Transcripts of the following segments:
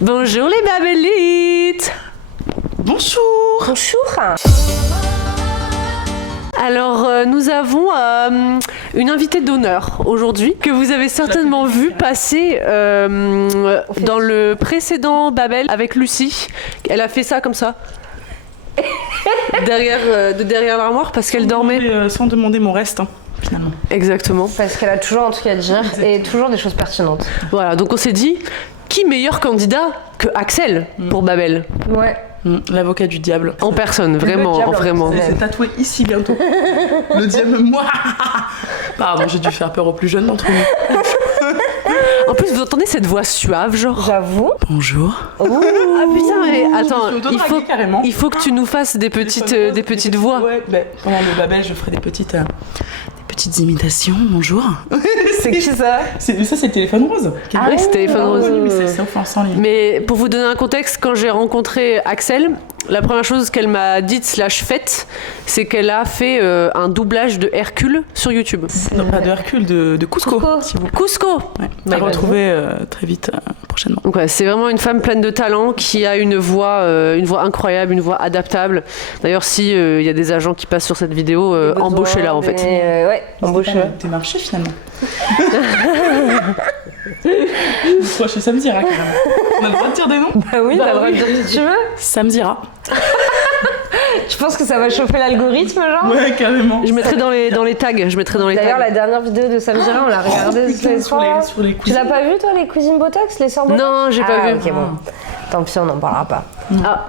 Bonjour les Babelites. Bonjour. Bonjour. Alors nous avons une invitée d'honneur aujourd'hui que vous avez certainement vu passer dans le précédent Babel avec Lucie. Elle a fait ça comme ça. derrière l'armoire parce qu'elle dormait. Sans demander mon reste, finalement. Exactement. Parce qu'elle a toujours un truc à dire et toujours des choses pertinentes. Voilà, donc on s'est dit, qui meilleur candidat que Axel pour Babel? Ouais. L'avocat du diable. En personne, vraiment, diable, vraiment. C'est tatoué ici bientôt. Le diable, moi. Pardon, j'ai dû faire peur aux plus jeunes d'entre nous. En plus, vous entendez cette voix suave, genre. J'avoue. Bonjour. Ah putain, mais attends, Je me suis carrément. il faut que tu nous fasses des petites voix. Ouais, pendant le Babel, je ferai des petites imitations. Bonjour. C'est qui ça? Ça, c'est le téléphone rose. Oui, c'est téléphone rose. Oui, mais c'est offensant, lui. Mais pour vous donner un contexte, quand j'ai rencontré Axel, la première chose qu'elle m'a dite / faite, c'est qu'elle a fait un doublage de Hercule sur YouTube. Non, pas de Hercule, de Cusco. Cusco. Ouais, à retrouver très vite, prochainement. Donc ouais, c'est vraiment une femme pleine de talent qui a une voix incroyable, une voix adaptable. D'ailleurs, si il y a des agents qui passent sur cette vidéo, embauchez-la en fait. Ouais, embauchez-la. T'es marché finalement. Soit chez Samzira, quand même. On a le droit de dire des noms? Bah oui, t'as le droit de dire si tu veux. Samzira. Tu penses que ça va chauffer l'algorithme, genre? Ouais, carrément. Je mettrai dans les tags. D'ailleurs, la dernière vidéo de Samzira, on l'a regardée ce soir. sur les Tu cousines. l'as pas vu, toi, les cousines Botox, les sœurs Botox? Non, j'ai pas vu. Ok, bon. Tant pis, on n'en parlera pas.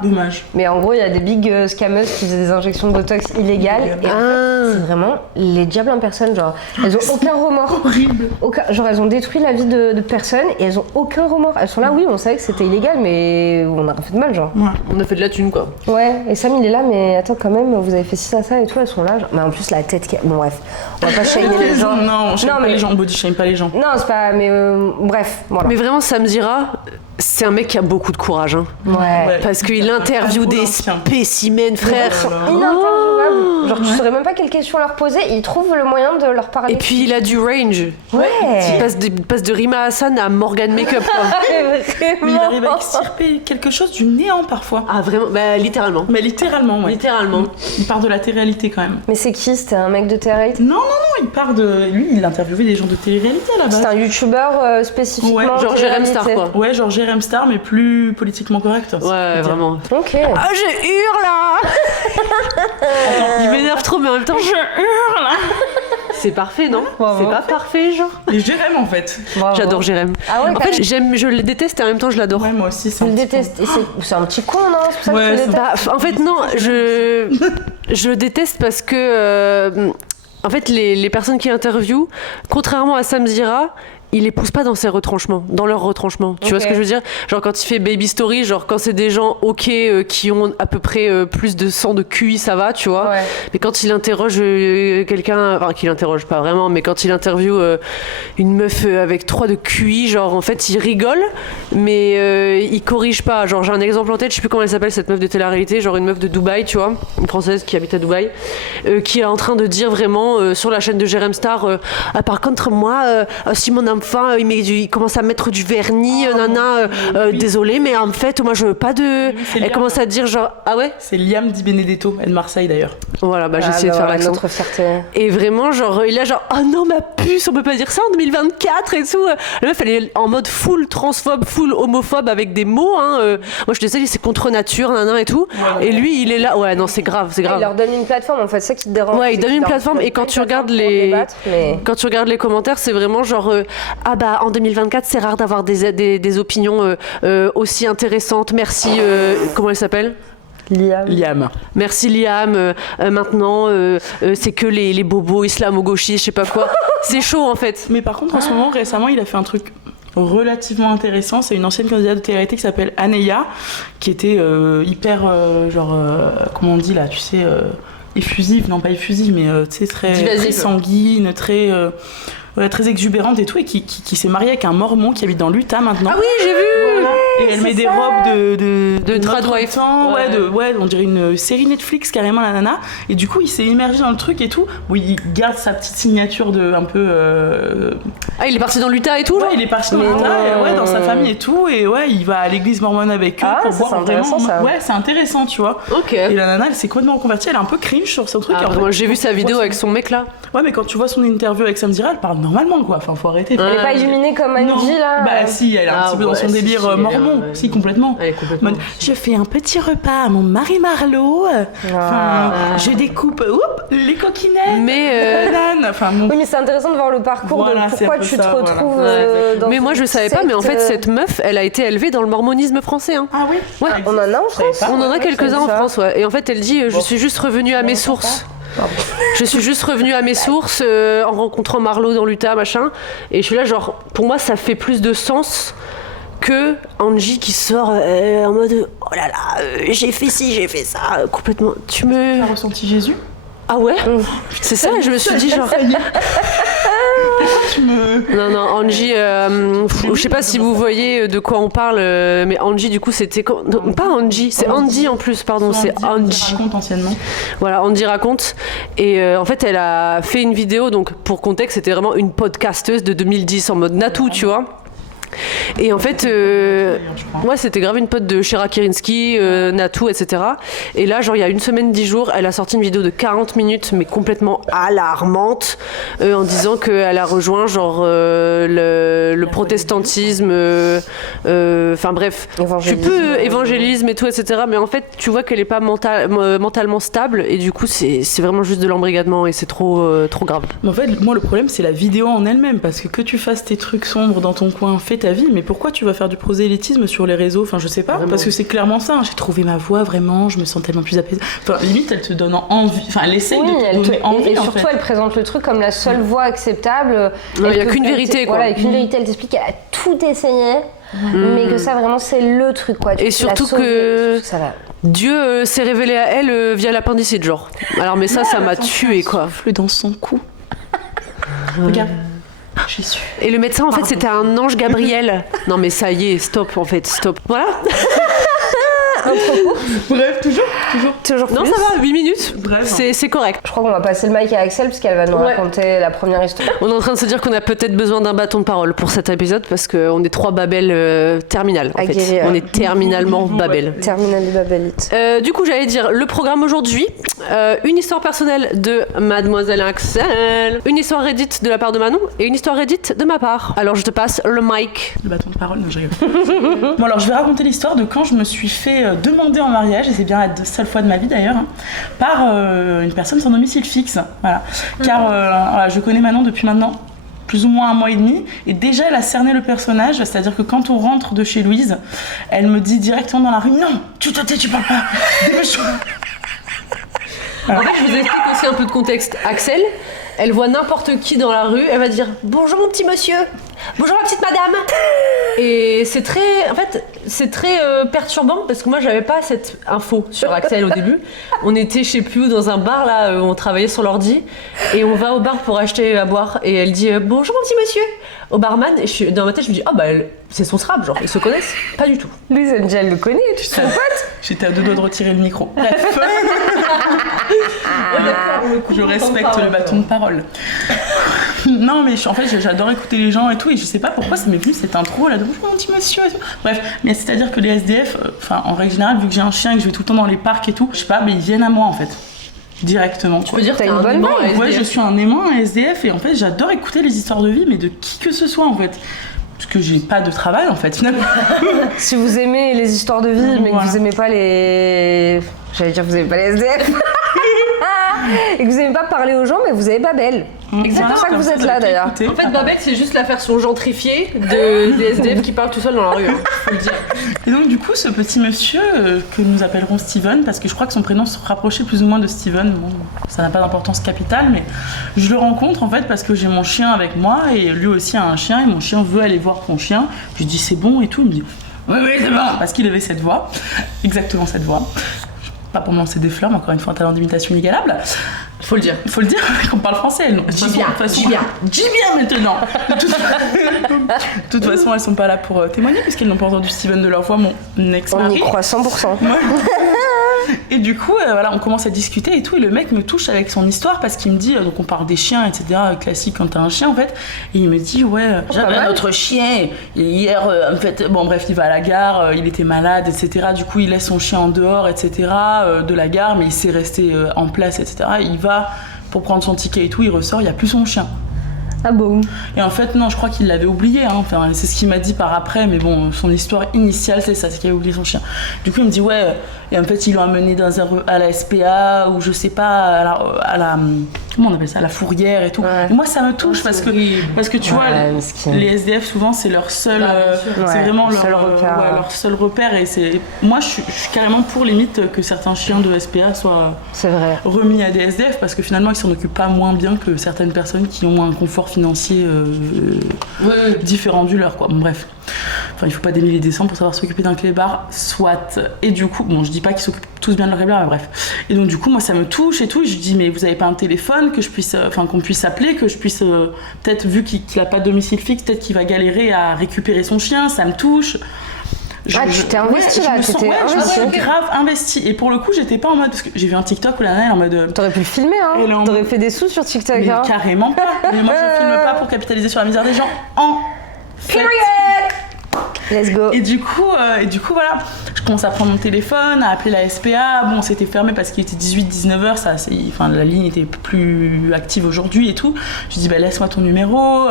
Dommage. Mais en gros, il y a des big scammeuses qui faisaient des injections de Botox illégales. Et en fait, c'est vraiment les diables en personne. Genre, elles ont aucun remords. Horrible. Genre, elles ont détruit la vie de personnes et elles ont aucun remords. Elles sont là, oui, on savait que c'était illégal, mais on a rien fait de mal, genre. Ouais. On a fait de la thune, quoi. Ouais, et Sam, il est là, mais attends, quand même, vous avez fait ci, ça et tout, elles sont là. Genre... Mais en plus, la tête. Bon, bref, on va pas shamer les gens. Non, on shame pas les gens, on body shame pas les gens. Non, c'est pas. Mais bref, voilà. Mais vraiment, Samzira, c'est un mec qui a beaucoup de courage. Hein. Ouais. Parce qu'il interviewe des spécimens, frère. Ils sont ininterviewables. Genre, tu saurais même pas quelles questions leur poser, ils trouvent le moyen de leur parler. Et puis il a du range. Ouais. Il passe de Rima Hassan à Morgan Makeup, quoi. Mais il arrive à extirper quelque chose du néant parfois. Ah, vraiment? Bah, littéralement. Mais littéralement, ouais. Littéralement. Il part de la télé-réalité quand même. Mais c'est qui? C'était un mec de télé-réalité? Non, il part de. Lui, il interviewait des gens de télé-réalité à la base. C'est un youtubeur spécifiquement. Ouais, genre Jérém Star, télé-réalité. quoi. Ouais, genre Jérém Star, mais plus politiquement correct. Ouais, vraiment. Ok. Ah, je hurle là. Il m'énerve trop, mais en même temps, Je hurle. c'est parfait, non? Bravo. C'est pas parfait, genre? Et Jérém en fait. Bravo. J'adore Jérém. Ah ouais, En fait, je le déteste et en même temps, je l'adore. Ouais, moi aussi, c'est tu un le petit détestes. Et c'est un petit con, non? C'est pour ça Ouais, que tu le c'est- détestes. Bah, en fait, non, je le déteste parce que, en fait, les personnes qui interviewent, contrairement à Samzira, il les pousse pas dans leurs retranchements. Tu vois ce que je veux dire? Genre quand il fait Baby Story, genre quand c'est des gens qui ont à peu près plus de 100 de QI, ça va, tu vois. Ouais. Mais quand il interroge quelqu'un, enfin qu'il interroge pas vraiment, mais quand il interviewe une meuf avec 3 de QI, genre en fait il rigole, mais il corrige pas. Genre j'ai un exemple en tête, je sais plus comment elle s'appelle cette meuf de télé-réalité, genre une meuf de Dubaï, tu vois, une française qui habite à Dubaï, qui est en train de dire vraiment sur la chaîne de Jérém Star, ah, par contre moi, si mon enfant il commence à mettre du vernis, désolé, mais en fait moi je veux pas de. c'est Elle Liam. commence à dire genre ah ouais. C'est Liam Di Benedetto, elle de Marseille d'ailleurs. Voilà, bah j'ai essayé de faire l'accent. Notre fierté. Et vraiment, genre, il est là, genre, oh non, ma puce, on peut pas dire ça en 2024 et tout. La meuf, elle est en mode full transphobe, full homophobe avec des mots, hein. Moi, je te sais, c'est contre nature, nanan et tout. Ouais. Et lui, il est là, ouais, non, c'est grave, c'est Il grave. leur donne une plateforme, en fait, c'est ça qui te dérange. Ouais, il c'est donne qu'il une leur plateforme donne et quand une tu regardes plateforme pour les débattre, mais- quand tu regardes les commentaires, c'est vraiment genre ah bah en 2024 c'est rare d'avoir des opinions aussi intéressantes. Merci comment elle s'appelle? Liam. Merci Liam. Maintenant c'est que les bobos islamo-gauchistes, je sais pas quoi. C'est chaud en fait. Mais par contre, en ce moment, récemment, il a fait un truc relativement intéressant. C'est une ancienne candidate de télé-réalité qui s'appelle Aneya, qui était hyper, comment on dit là, tu sais, effusive, non pas effusive, mais tu sais, très sanguine, très. très exubérante et tout, et qui s'est mariée avec un mormon qui habite dans l'Utah maintenant. Ah oui, j'ai vu. Voilà. Et elle met des robes de tradwife. Ouais, on dirait une série Netflix carrément, la nana. Et du coup, il s'est immergé dans le truc et tout. Oui, il garde sa petite signature de un peu. Ah, il est parti dans l'Utah et tout, Ouais, il est parti dans l'Utah, dans sa famille et tout. Et ouais, il va à l'église mormone avec eux pour voir intéressant, ça. Ouais, c'est intéressant, tu vois. Ok. Et la nana, elle s'est complètement reconvertie. Elle est un peu cringe sur son truc. Moi, j'ai vu sa vidéo avec son mec là. Ouais, mais quand tu vois son interview avec Sam Zira, elle parle normalement, quoi. Enfin, faut arrêter. Elle est pas illuminée comme Angie là. Bah si, elle est un petit peu dans son délire mormon. Si, complètement. Elle est complètement. Je fais un petit repas à mon mari Marlowe. Je découpe les coquinettes. Mais Oui, mais c'est intéressant de voir le parcours de pourquoi tu te retrouves dans mais moi je savais pas, mais en fait cette meuf, elle a été élevée dans le mormonisme français. Hein. Ah oui. Ouais. On en a en France. On en a quelques-uns en France, ouais. Et en fait, elle dit je suis juste revenue à mes sources. Je suis juste revenue à mes sources en rencontrant Marlo dans l'Utah, machin. Et je suis là, genre, pour moi, ça fait plus de sens que Angie qui sort en mode oh là là, j'ai fait ci, j'ai fait ça, complètement. Tu as ressenti Jésus? Ah ouais? C'est ça, je me suis dit, genre. Non, Angie, je sais pas si vous voyez de quoi on parle, mais Angie, du coup, c'était. Non, pas Angie, c'est Andy en plus, pardon, c'est Angie. Raconte anciennement. Voilà, Andy raconte. Et en fait, elle a fait une vidéo, donc pour contexte, c'était vraiment une podcasteuse de 2010 en mode Natou, tu vois. Et en fait, ouais, c'était grave une pote de Shera Kirinsky, Natou, etc. Et là, genre, il y a une semaine, 10 jours, elle a sorti une vidéo de 40 minutes, mais complètement alarmante, en disant qu'elle a rejoint, genre, le protestantisme, enfin bref, tu peux évangélisme et tout, etc. Mais en fait, tu vois qu'elle est pas mentalement stable, et du coup, c'est vraiment juste de l'embrigadement, et c'est trop grave. Mais en fait, moi, le problème, c'est la vidéo en elle-même, parce que tu fasses tes trucs sombres dans ton coin, fais ta vie, mais pourquoi tu vas faire du prosélytisme sur les réseaux? Enfin, je sais pas, vraiment. Parce que c'est clairement ça. J'ai trouvé ma voix, vraiment, je me sens tellement plus apaisée. Enfin, limite, elle te donne envie. Enfin, elle essaie de te donner envie. Et surtout, elle présente le truc comme la seule voie acceptable. Il n'y a qu'une vérité, quoi. Voilà, il y a qu'une vérité. Elle t'explique qu'elle a tout essayé, mais que ça, vraiment, c'est le truc, quoi. Et surtout que ça va. Dieu s'est révélé à elle via l'appendicite, genre. Alors, mais ça m'a tué, quoi. Souffle dans son cou. Regarde. Jésus. Et le médecin, en fait, c'était un ange Gabriel. Non, mais ça y est, stop, en fait, stop. Voilà. Bref, toujours Non, plus. ça va, 8 minutes. Bref. C'est correct. Je crois qu'on va passer le mic à Axel parce qu'elle va nous raconter la première histoire. On est en train de se dire qu'on a peut-être besoin d'un bâton de parole pour cet épisode parce qu'on est 3 Babel terminales. En fait. On est terminalement Babel. Terminal de Babelite. Du coup, j'allais dire le programme aujourd'hui. Une histoire personnelle de Mademoiselle Axel, une histoire Reddit de la part de Manon et une histoire Reddit de ma part. Alors, je te passe le mic. Le bâton de parole, non, je rigole. Bon, alors, je vais raconter l'histoire de quand je me suis fait demander en mariage, et c'est bien la seule fois de ma vie d'ailleurs, par une personne sans domicile fixe. Voilà. Car voilà, je connais Manon depuis maintenant plus ou moins 1 mois et demi, et déjà elle a cerné le personnage, c'est-à-dire que quand on rentre de chez Louise, elle me dit directement dans la rue: non, tu te tais, tu parles pas, dépêche-toi. En fait, je vous explique aussi un peu de contexte. Axel, elle voit n'importe qui dans la rue, elle va dire « Bonjour mon petit monsieur !»« Bonjour ma petite madame !» Et c'est très perturbant parce que moi j'avais pas cette info sur Axel au début. On était je sais plus où dans un bar là, on travaillait sur l'ordi et on va au bar pour acheter à boire et elle dit « Bonjour mon petit monsieur !» au barman, et dans ma tête je me dis « Ah bah c'est son SRAB, genre ils se connaissent ?» Pas du tout. Louise Angel, elle le connaît, tu te pote. J'étais à 2 doigts de retirer le micro. Bref. Je respecte le bâton de parole. Non, mais en fait, j'adore écouter les gens et tout, et je sais pas pourquoi ça m'est venu cette intro là de bonjour mon petit monsieur et tout. Bref, mais c'est-à-dire que les SDF, en règle générale, vu que j'ai un chien et que je vais tout le temps dans les parcs et tout, je sais pas, mais ils viennent à moi en fait. Directement. Tu peux dire que t'as une bonne main. Ouais, je suis un aimant, un SDF, et en fait, j'adore écouter les histoires de vie, mais de qui que ce soit en fait. Parce que j'ai pas de travail en fait, finalement. Si vous aimez les histoires de vie, mais que vous aimez pas les. J'allais dire, vous aimez pas les SDF. Et que vous aimez pas parler aux gens, mais vous avez Babel. C'est pour ça que vous êtes là d'ailleurs. En fait, Babel, c'est juste la version gentrifiée des SDF qui parlent tout seul dans la rue, hein, faut le dire. Et donc, du coup, ce petit monsieur, que nous appellerons Steven, parce que je crois que son prénom se rapprochait plus ou moins de Steven, bon, ça n'a pas d'importance capitale, mais je le rencontre en fait parce que j'ai mon chien avec moi, et lui aussi a un chien, et mon chien veut aller voir son chien. Je lui dis c'est bon et tout, il me dit oui, c'est bon, parce qu'il avait cette voix, exactement cette voix. Pas pour me lancer des fleurs, mais encore une fois un talent d'imitation inégalable. Faut le dire. Il faut le dire qu'on parle français, elles. Dis bien maintenant. De toute façon, elles sont pas là pour témoigner puisqu'elles n'ont pas entendu Steven de leur voix, mon ex-mari. On y croit 100%. Et du coup, voilà, on commence à discuter et tout, et le mec me touche avec son histoire parce qu'il me dit, donc on parle des chiens, etc., classique quand t'as un chien en fait, et il me dit, j'avais un autre chien, et hier, en fait, bon bref, il va à la gare, il était malade, etc., du coup il laisse son chien en dehors, etc., de la gare, mais il s'est resté en place, etc., il va pour prendre son ticket et tout, il ressort, il n'y a plus son chien. Ah bon? Et en fait, non, je crois qu'il l'avait oublié, hein. Enfin, c'est ce qu'il m'a dit par après, mais bon, son histoire initiale, c'est ça, c'est qu'il avait oublié son chien. Du coup, il me dit, et en fait, ils l'ont amené à la SPA, ou je sais pas, à la comment on appelle ça, à la fourrière et tout. Ouais. Et moi, ça me touche parce que tu vois, les SDF, souvent, c'est leur seul, c'est vraiment leur seul repère, et moi, je suis carrément pour limite que certains chiens de SPA soient remis à des SDF, parce que finalement, ils s'en occupent pas moins bien que certaines personnes qui ont un confort financier différent du leur, quoi. Bon, bref. Enfin, il faut pas des milliers des cents pour savoir s'occuper d'un clébard, soit. Et du coup, bon, je dis pas qu'ils s'occupent tous bien de leur clébard, mais bref. Et donc, du coup, moi, ça me touche et tout. Et je dis, mais vous avez pas un téléphone que je puisse, qu'on puisse appeler, que je puisse, peut-être, vu qu'il a pas de domicile fixe, peut-être qu'il va galérer à récupérer son chien, ça me touche. Tu t'es investi là, je me suis grave investi. Et pour le coup, j'étais pas en mode. Parce que j'ai vu un TikTok où la nana est en mode. T'aurais pu le filmer, hein. T'aurais fait des sous sur TikTok, mais carrément pas. Mais moi, je filme pas pour capitaliser sur la misère des gens. Period. Let's go. Et du coup, voilà, je commence à prendre mon téléphone, à appeler la SPA. Bon, c'était fermé parce qu'il était 18-19h, la ligne était plus active aujourd'hui et tout. Je dis, laisse-moi ton numéro,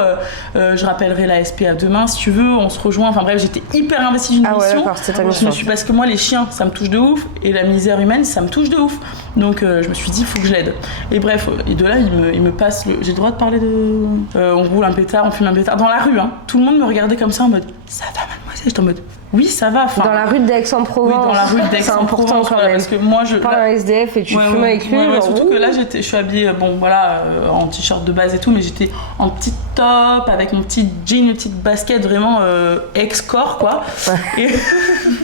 je rappellerai la SPA demain si tu veux, on se rejoint. Enfin bref, j'étais hyper investie d'une mission. D'accord, c'était ta mission. Parce que moi, les chiens, ça me touche de ouf, et la misère humaine, ça me touche de ouf. Donc je me suis dit, il faut que je l'aide. Et bref, et de là, il me passe j'ai le droit de parler de. On roule un pétard, on fume un pétard dans la rue, hein. Tout le monde me regardait comme ça en mode, ça va, mademoiselle? J'étais en mode, oui, ça va. Dans la rue d'Aix-en-Provence. Oui, dans la rue d'Aix-en-Provence. C'est important quand même. Parce que moi, je. Pas un SDF et tu fumes avec lui. Surtout que là, je suis habillée, en t-shirt de base et tout, mais j'étais en petit top, avec mon petit jean, une petite basket, vraiment ex-corps, quoi. Ouais. Et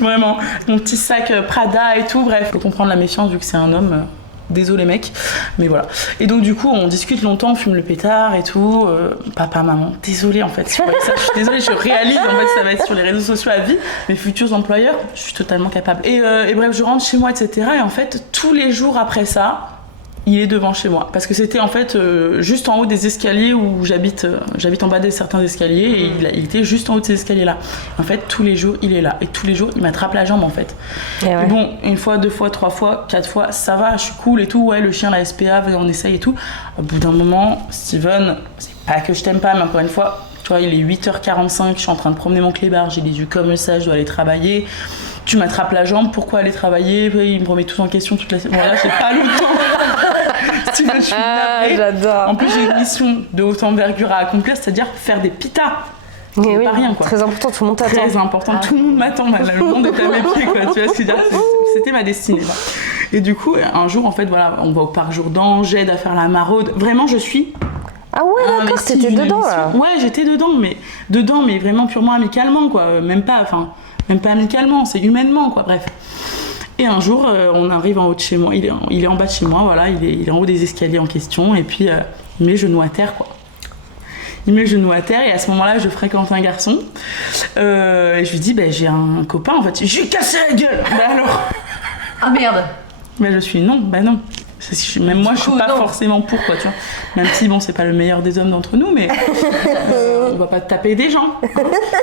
vraiment, mon petit sac Prada et tout, bref. Faut comprendre la méfiance vu que c'est un homme. Désolé mec, mais voilà. Et donc du coup on discute longtemps, on fume le pétard et tout. Papa, maman, désolée en fait. Je suis désolée, je réalise en fait ça va être sur les réseaux sociaux à vie. Mes futurs employeurs, je suis totalement capable. Et bref, je rentre chez moi, etc. Et en fait tous les jours après ça, il est devant chez moi. Parce que c'était en fait juste en haut des escaliers où j'habite en bas de certains escaliers, et il était juste en haut de ces escaliers-là. En fait, tous les jours, il est là. Et tous les jours, il m'attrape la jambe en fait. Et bon, une fois, 2 fois, 3 fois, 4 fois, ça va, je suis cool et tout. Ouais, le chien, la SPA, on essaye et tout. Au bout d'un moment, Steven, c'est pas que je t'aime pas, mais encore une fois, tu vois, il est 8h45, je suis en train de promener mon clébard, j'ai les yeux comme ça, je dois aller travailler. Tu m'attrapes la jambe, pourquoi aller travailler? Il me remet tout en question toute la semaine. Voilà, j'ai pas le temps. Steven, je suis navrée. J'adore. En plus, j'ai une mission de haute envergure à accomplir, c'est-à-dire faire des pitas. Mais pas rien, quoi. Très important, tout le monde t'attend. Très important, tout le monde m'attend, là, le monde est à mes pieds, quoi. Tu vois ce que je veux dire? C'était ma destinée, là. Et du coup, un jour, en fait, voilà, on va au parc Jourdan, j'aide à faire la maraude. Vraiment, je suis. Ah ouais, d'accord, t'étais dedans, là. Ouais, j'étais dedans, mais vraiment purement amicalement, quoi. Même pas amicalement, c'est humainement, quoi. Bref. Et un jour, on arrive en haut de chez moi, il est en bas de chez moi, voilà, il est en haut des escaliers en question, et puis il met les genoux à terre, quoi. Il met les genoux à terre, et à ce moment-là, je fréquente un garçon, et je lui dis, j'ai un copain, en fait, je lui ai cassé la gueule. Alors. Ah merde. Je suis non. Même moi, je suis pas forcément pour, quoi, tu vois. Même si, bon, c'est pas le meilleur des hommes d'entre nous, mais on va pas taper des gens.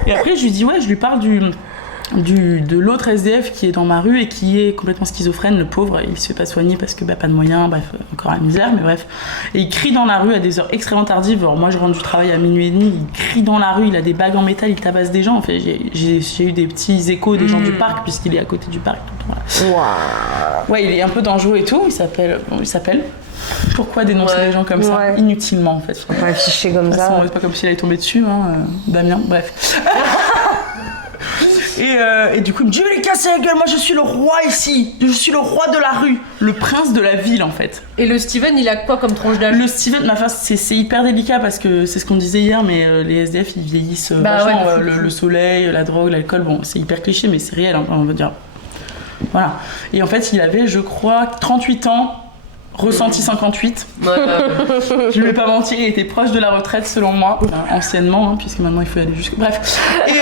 Et après, je lui parle de l'autre SDF qui est dans ma rue et qui est complètement schizophrène, le pauvre. Il se fait pas soigner parce que pas de moyens, bref, encore la misère, mais bref. Et il crie dans la rue à des heures extrêmement tardives. Alors moi, je rentre du travail à 12h30, il crie dans la rue, il a des bagues en métal, il tabasse des gens. En fait, j'ai eu des petits échos des gens du parc, puisqu'il est à côté du parc. Voilà. Wow. Ouais, il est un peu dangereux et tout, il s'appelle. Pourquoi dénoncer les gens comme ça? Inutilement, en fait. Faut pas afficher comme ça. C'est pas comme s'il allait tomber dessus, Damien, bref. Et du coup, il me dit, je vais les casser la gueule, moi je suis le roi ici, je suis le roi de la rue, le prince de la ville en fait. Et le Steven, il a quoi comme tranche d'âge? Le Steven, c'est hyper délicat parce que c'est ce qu'on disait hier, mais les SDF ils vieillissent vachement, le soleil, la drogue, l'alcool, bon c'est hyper cliché mais c'est réel, hein, on va dire. Voilà. Et en fait, il avait, je crois, 38 ans Ressenti 58. Je ne vais pas mentir, il était proche de la retraite selon moi, anciennement, hein, puisque maintenant il faut aller jusqu'à... Bref, et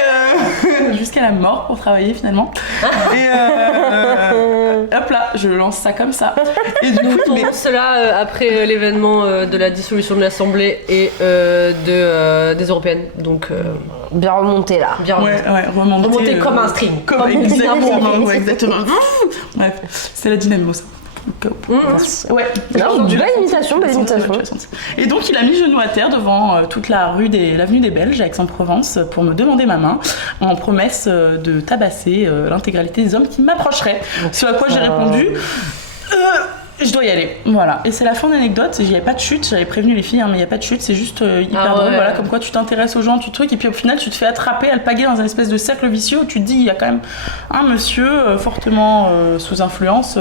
jusqu'à la mort pour travailler finalement. Et hop là, je lance ça comme ça. Et du coup, cela après l'événement de la dissolution de l'Assemblée et des Européennes. Donc bien remonté là. Bien remonté comme un stream. Comme exactement. Bref, c'est la dynamo ça. Ouais. Non, belle imitation. Et donc il a mis genou à terre devant toute l'avenue des Belges à Aix-en-Provence pour me demander ma main en promesse de tabasser l'intégralité des hommes qui m'approcheraient. Ce à quoi j'ai répondu je dois y aller. Voilà. Et c'est la fin de l'anecdote. Il n'y avait pas de chute. J'avais prévenu les filles, mais il n'y a pas de chute. C'est juste hyper drôle. Voilà, comme quoi tu t'intéresses aux gens, tu trucs. Et puis au final, tu te fais attraper, alpaguer dans un espèce de cercle vicieux où tu te dis, il y a quand même un monsieur fortement sous influence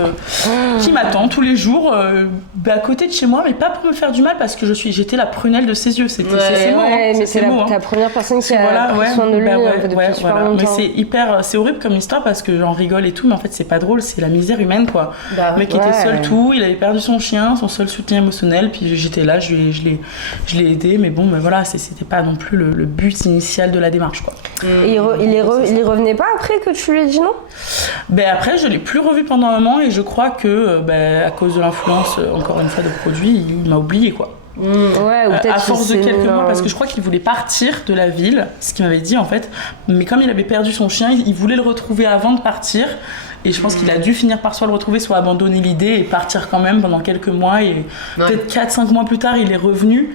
qui m'attend tous les jours à côté de chez moi, mais pas pour me faire du mal parce que j'étais la prunelle de ses yeux. C'est mais c'est ta première personne qui a pris soin de lui depuis super longtemps. Mais c'est horrible comme histoire parce que j'en rigole et tout, mais en fait, c'est pas drôle. C'est la misère humaine, quoi. Le mec était seul, tout. Il avait perdu son chien, son seul soutien émotionnel, puis j'étais là, je l'ai aidé, mais bon, voilà, c'était pas non plus le but initial de la démarche, quoi. Et il revenait pas après que tu lui aies dit non ? Après, je l'ai plus revu pendant un moment et je crois que à cause de l'influence, encore une fois, de produits, il m'a oublié, quoi. Ouais, ou peut-être à force de quelques mois, parce que je crois qu'il voulait partir de la ville, ce qu'il m'avait dit en fait, mais comme il avait perdu son chien, il voulait le retrouver avant de partir. Et je pense qu'il a dû finir par soit le retrouver, soit abandonner l'idée et partir quand même pendant quelques mois. Et peut-être 4-5 mois plus tard, il est revenu.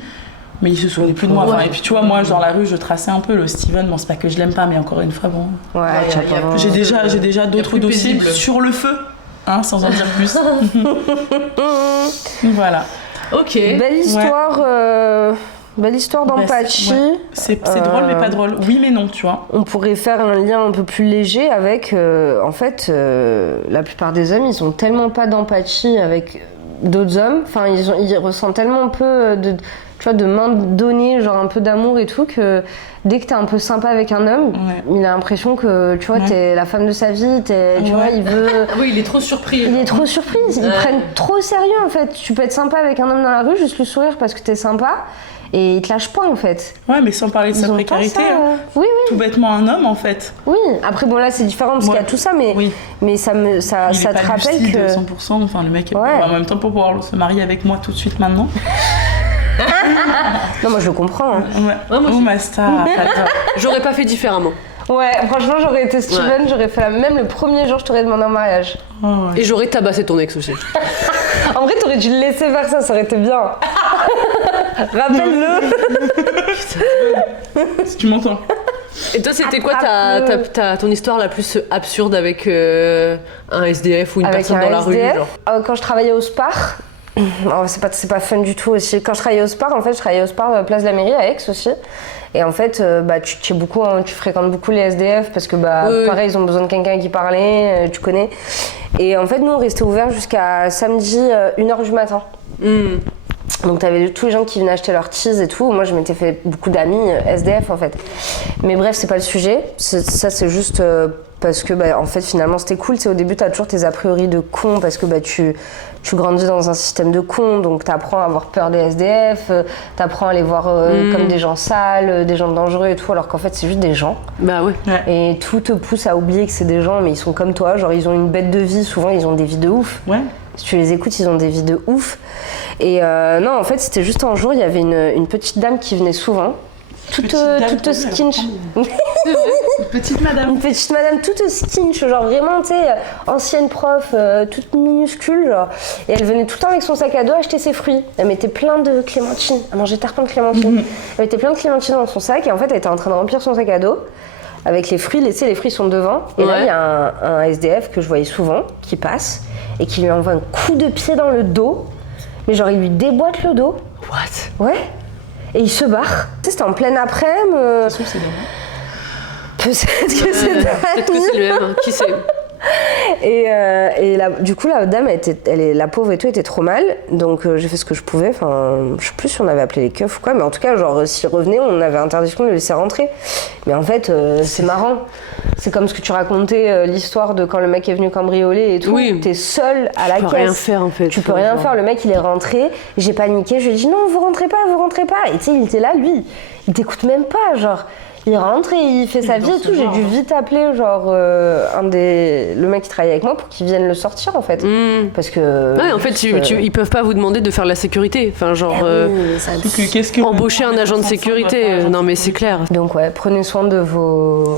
Mais il se souvenait plus de moi. Enfin, et puis tu vois, moi, dans la rue, je traçais un peu le Steven. Bon, c'est pas que je l'aime pas, mais encore une fois, bon. J'ai déjà d'autres dossiers sur le feu, hein, sans en dire plus. Voilà. Ok. Belle histoire. Belle histoire d'Ampachi. C'est drôle mais pas drôle. Oui mais non, tu vois. On pourrait faire un lien un peu plus léger avec... en fait, la plupart des hommes, ils ont tellement pas d'empathie avec d'autres hommes. Enfin, ils ressentent tellement peu de main donnée, genre un peu d'amour et tout, que dès que t'es un peu sympa avec un homme, il a l'impression que, tu vois, t'es la femme de sa vie, tu vois, il veut... Oui, il est trop surpris. Ils prennent trop au sérieux, en fait. Tu peux être sympa avec un homme dans la rue, juste lui sourire parce que t'es sympa. Et il te lâche pas en fait. Ouais, mais sans parler de sa précarité. Oui. Tout bêtement un homme en fait. Oui, après bon là c'est différent parce qu'il y a tout ça, mais ça te rappelle que. 100%, enfin le mec est en même temps pour pouvoir se marier avec moi tout de suite maintenant. Non, moi je le comprends. Hein. Ouais, ma star. J'aurais pas fait différemment. Ouais, franchement, j'aurais été Steven, j'aurais fait même le premier jour, je t'aurais demandé en mariage. Et j'aurais tabassé ton ex aussi. En vrai, t'aurais dû le laisser faire ça aurait été bien. Rappelle-le. Si tu m'entends. Et toi, c'était quoi ton histoire la plus absurde avec un SDF ou une personne dans la rue genre quand je travaillais au Spar, c'est pas fun du tout aussi. Quand je travaillais au Spar, place de la mairie à Aix aussi. Et en fait, tu fréquentes beaucoup les SDF parce que pareil, ils ont besoin de quelqu'un qui parlait, tu connais. Et en fait, nous, on restait ouverts jusqu'à samedi 1h du matin. Donc t'avais tous les gens qui venaient acheter leurs teas et tout. Moi, je m'étais fait beaucoup d'amis SDF en fait. Mais bref, c'est pas le sujet. Ça, c'est juste parce que en fait, finalement, c'était cool. Au début, t'as toujours tes a priori de con parce que tu grandis dans un système de cons, donc t'apprends à avoir peur des SDF, t'apprends à les voir comme des gens sales, des gens dangereux et tout, alors qu'en fait c'est juste des gens. Bah ouais. Et tout te pousse à oublier que c'est des gens, mais ils sont comme toi, genre ils ont une bête de vie, souvent ils ont des vies de ouf. Ouais. Si tu les écoutes, ils ont des vies de ouf. Et non, en fait c'était juste un jour, il y avait une petite dame qui venait souvent. Toute skinch. Une petite madame toute skinch, genre vraiment, tu sais, ancienne prof, toute minuscule, genre. Et elle venait tout le temps avec son sac à dos acheter ses fruits. Elle mettait plein de clémentines, elle mangeait tarpin de clémentines. Elle mettait plein de clémentines dans son sac et en fait, elle était en train de remplir son sac à dos avec les fruits. Les fruits sont devant. Et là, il y a un SDF que je voyais souvent qui passe et qui lui envoie un coup de pied dans le dos. Mais genre, il lui déboîte le dos. What? Ouais. Et il se barre. Tu sais, c'était en pleine après-midi. C'est sûr que c'est Peut-être que c'est Peut-être que c'est le même, qui sait. Et du coup, la dame, la pauvre et tout, était trop mal. Donc, j'ai fait ce que je pouvais. Enfin, je sais plus si on avait appelé les keufs ou quoi. Mais en tout cas, genre, s'il revenait, on avait interdiction de le laisser rentrer. Mais en fait, c'est marrant. C'est comme ce que tu racontais, l'histoire de quand le mec est venu cambrioler et tout. Oui. T'es seul à la caisse. Tu peux rien faire, en fait. Tu peux rien faire. Le mec, il est rentré. J'ai paniqué. Je lui ai dit, non, vous rentrez pas. Et tu sais, il était là, lui. Il t'écoute même pas, genre. Il rentre et il fait sa vie et tout. J'ai dû vite appeler genre le mec qui travaille avec moi pour qu'il vienne le sortir en fait. Parce que. Ouais, en fait, ils peuvent pas vous demander de faire la sécurité. Enfin, genre embaucher un agent de sécurité. Non, mais c'est clair. Donc ouais, prenez soin de vos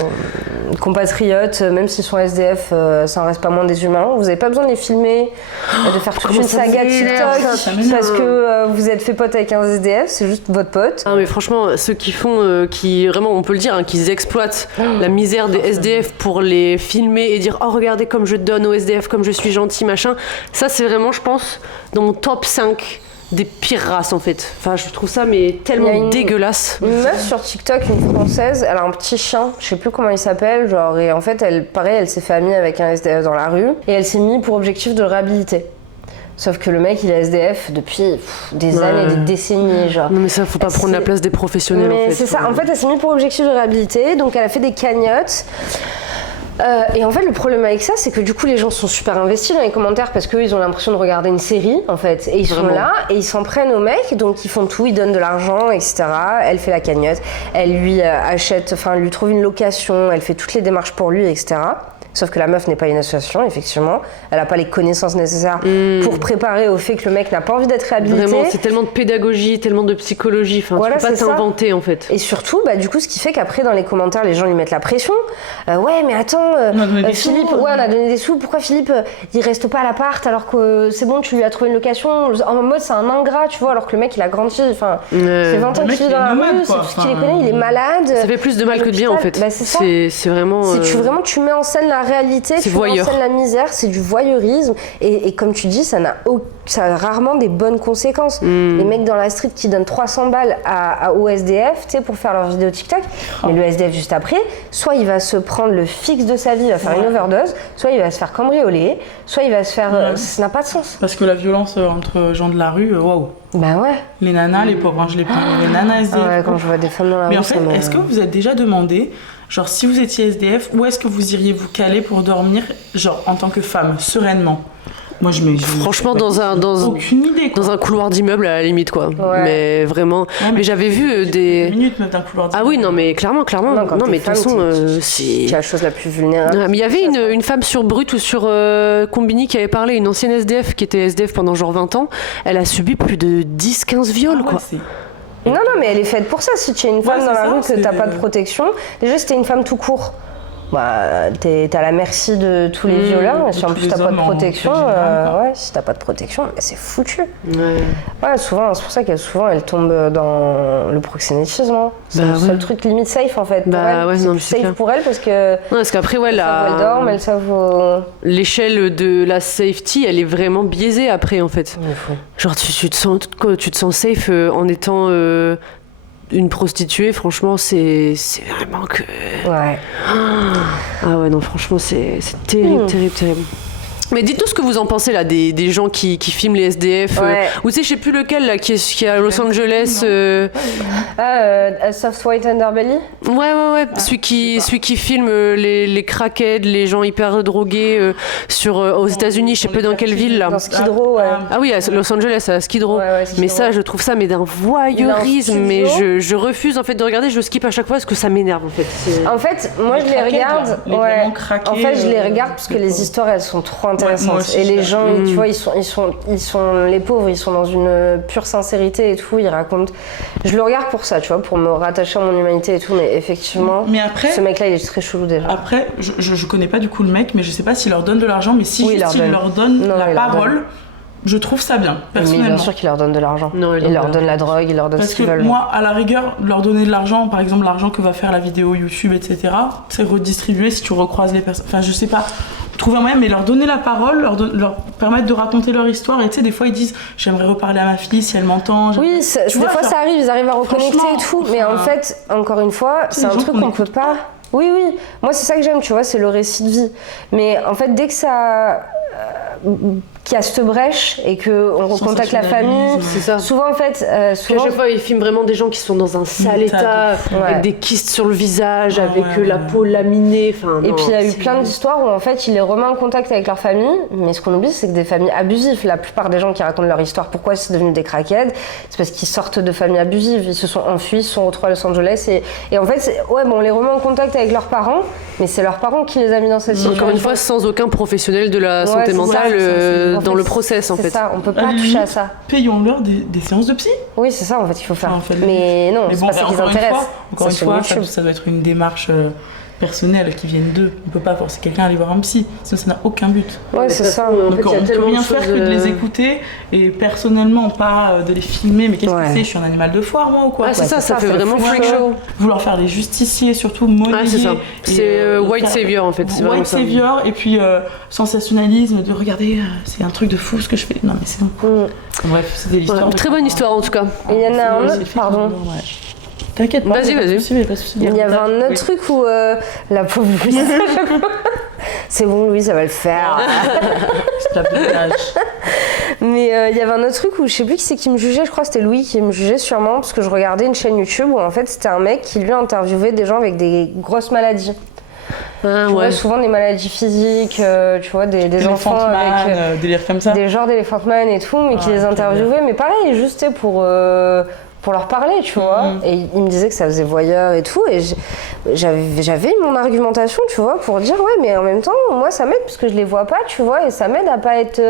compatriotes, même s'ils sont SDF, ça en reste pas moins des humains. Vous avez pas besoin de les filmer, de faire toute une saga TikTok parce que vous êtes fait pote avec un SDF. C'est juste votre pote. Ah mais franchement, ceux qui font, qui vraiment, on peut le dire, hein, qu'ils exploitent la misère des SDF pour les filmer et dire oh regardez comme je donne aux SDF, comme je suis gentil machin, ça c'est vraiment je pense dans mon top 5 des pires races en fait. Enfin je trouve ça mais tellement dégueulasse. Une meuf sur TikTok, une française, elle a un petit chien, je sais plus comment il s'appelle, genre et en fait elle s'est fait amie avec un SDF dans la rue et elle s'est mis pour objectif de le réhabiliter. Sauf que le mec, il est SDF depuis des années, des décennies, genre. Non mais ça, faut pas prendre la place des professionnels, mais en fait. c'est ça, en fait, elle s'est mise pour objectif de réhabiliter, donc elle a fait des cagnottes. Et en fait, le problème avec ça, c'est que du coup, les gens sont super investis dans les commentaires parce qu'eux, ils ont l'impression de regarder une série, en fait. Et ils sont là, et ils s'en prennent au mec, donc ils font tout, ils donnent de l'argent, etc. Elle fait la cagnotte, elle lui achète, enfin, elle lui trouve une location, elle fait toutes les démarches pour lui, etc. Sauf que la meuf n'est pas une association, effectivement. Elle n'a pas les connaissances nécessaires pour préparer au fait que le mec n'a pas envie d'être réhabilité. Vraiment, c'est tellement de pédagogie, tellement de psychologie. Enfin, voilà, tu peux pas t'inventer, en fait. Et surtout, bah, du coup, ce qui fait qu'après, dans les commentaires, les gens lui mettent la pression. Ouais, mais attends, Philippe, on a donné des sous. Pourquoi Philippe, il reste pas à l'appart alors que c'est bon, tu lui as trouvé une location. En mode, c'est un ingrat, tu vois, alors que le mec, il a grandi. Enfin, c'est 20 ans qu'il vit dans la rue, c'est tout ce qu'il connaît, il est malade. Ça fait plus de mal que de bien, en fait. Bah, c'est ça. C'est vraiment. Tu mets en scène la réalité, tu mets en scène la misère, c'est du voyeurisme et comme tu dis, ça a rarement des bonnes conséquences. Les mecs dans la street qui donnent 300 balles au SDF, tu sais, pour faire leur vidéo TikTok, mais le SDF juste après, soit il va se prendre le fixe de sa vie, il va faire une overdose, soit il va se faire cambrioler, soit il va se faire... ça n'a pas de sens. Parce que la violence entre gens de la rue, waouh. Bah ouais. Les nanas, les pauvres, je les prends, les nanas SDF. Ah ouais, quand je vois des femmes dans la rue, mais en fait, est-ce que vous êtes déjà demandé, genre si vous étiez SDF, où est-ce que vous iriez vous caler pour dormir, genre en tant que femme, sereinement? Moi, franchement, aucune idée, quoi. Dans un couloir d'immeuble, à la limite, quoi. Ouais. Mais vraiment. Ouais, mais j'avais vu des. Minutes, même d'un couloir d'immeuble. Ah oui, non, mais clairement. Non, mais de toute façon, c'est la chose la plus vulnérable. Ah, mais il y avait une femme sur Brut ou sur Combini qui avait parlé, une ancienne SDF qui était SDF pendant genre 20 ans. Elle a subi plus de 10-15 viols, quoi. Non, mais elle est faite pour ça. Si tu es une femme dans la rue, que t'as pas de protection. Déjà, si t'es une femme tout court. Bah, t'es à la merci de tous les violeurs, et si en plus t'as pas de protection, si t'as pas de protection, c'est foutu. Ouais, souvent, c'est pour ça qu'elle elle tombe dans le proxénétisme. Hein. C'est le seul truc limite safe en fait. Pour elle, c'est safe clair. Pour elle parce que. Non, parce qu'après, elles dorment, elles savent. L'échelle de la safety, elle est vraiment biaisée après en fait. Genre, tu te sens safe en étant. Une prostituée, franchement, c'est vraiment que... Ouais. Ah ouais, non, franchement, c'est terrible. Mais dites-nous ce que vous en pensez là des gens qui filment les SDF ou tu sais je sais plus lequel là qui est à Los Angeles Soft White Underbelly. Ouais celui qui filme les crackheads, les gens hyper drogués aux États-Unis, je sais plus dans quelle ville là. Dans Skid Row. Ah oui, à Los Angeles, à Skid Row. Mais ça je trouve ça d'un voyeurisme, mais je refuse en fait de regarder, je skip à chaque fois parce que ça m'énerve en fait. En fait, moi je les regarde. En fait, je les regarde parce que les histoires elles sont trop intéressantes. Et les gens, tu vois, ils sont les pauvres, ils sont dans une pure sincérité et tout, ils racontent. Je le regarde pour ça, tu vois, pour me rattacher à mon humanité et tout, mais effectivement, ce mec-là, il est très chelou déjà. Après, je connais pas du coup le mec, mais je sais pas s'il leur donne de l'argent, mais si il leur donne la parole. Je trouve ça bien, personnellement. Mais bien sûr qu'il leur donne de l'argent. Il leur donne la drogue, il leur donne ce qu'ils veulent. Parce que moi, à la rigueur, leur donner de l'argent, par exemple l'argent que va faire la vidéo YouTube, etc., c'est redistribuer si tu recroises les personnes. Enfin, je sais pas, trouver un moyen, mais leur donner la parole, leur permettre de raconter leur histoire. Et tu sais, des fois, ils disent « J'aimerais reparler à ma fille si elle m'entend. » Oui, des fois, ça arrive, ils arrivent à reconnecter et tout. Mais en fait, encore une fois, c'est un truc qu'on peut pas... Oui, moi c'est ça que j'aime, tu vois, c'est le récit de vie. Mais en fait, dès que ça... qu'il y a cette brèche et qu'on recontacte la famille, c'est ça. Souvent en fait... À chaque fois, ils filment vraiment des gens qui sont dans un sale état, avec des kystes sur le visage, avec la peau laminée. Et puis il y a eu plein d'histoires où en fait, il les remet en contact avec leur famille, mais ce qu'on oublie, c'est que des familles abusives. La plupart des gens qui racontent leur histoire, pourquoi c'est devenu des crackheads, c'est parce qu'ils sortent de familles abusives, ils se sont enfuis, ils se sont retrouvés à Los Angeles, et en fait, on les remet en contact avec leurs parents, mais c'est leurs parents qui les a mis dans cette situation. Encore une fois, sans aucun professionnel de la santé mentale dans le process, en fait. C'est ça, on peut pas toucher à ça. Payons-leur des séances de psy. Oui, c'est ça en fait qu'il faut faire. Mais non, c'est pas ça qui les intéresse. Encore une fois, ça doit être une démarche personnelle qui vienne d'eux. On peut pas forcer quelqu'un à aller voir un psy, sinon ça n'a aucun but. Ouais, c'est ça. Donc on peut rien faire que de les écouter et personnellement pas de les filmer. Mais qu'est-ce que c'est ? Je suis un animal de foire moi ou quoi ? C'est ça fait vraiment freak show. Vouloir faire des justiciers, surtout monnayer. C'est ça. C'est white savior en fait. White savior et puis sensationnalisme de regarder, c'est un truc de fou ce que je fais. Non mais c'est bon. Bref, c'est des histoires. Très bonne histoire en tout cas. Et il y en a un autre, pardon. T'inquiète, vas-y. Il y avait un autre truc où la pauvre Louise, c'est bon Louise, ça va le faire. Mais il y avait un autre truc où je sais plus qui c'est qui me jugeait, je crois que c'était Louis qui me jugeait sûrement, parce que je regardais une chaîne YouTube où en fait c'était un mec qui lui interviewait des gens avec des grosses maladies. Tu vois, souvent des maladies physiques, tu vois, des enfants avec délire comme ça. Des genres d'Elephant Man et tout, mais qui les interviewaient, mais pareil, juste pour leur parler, tu vois. Et il me disait que ça faisait voyeur et tout, et j'avais mon argumentation, tu vois, pour dire mais en même temps, moi ça m'aide parce que je les vois pas, tu vois, et ça m'aide à pas être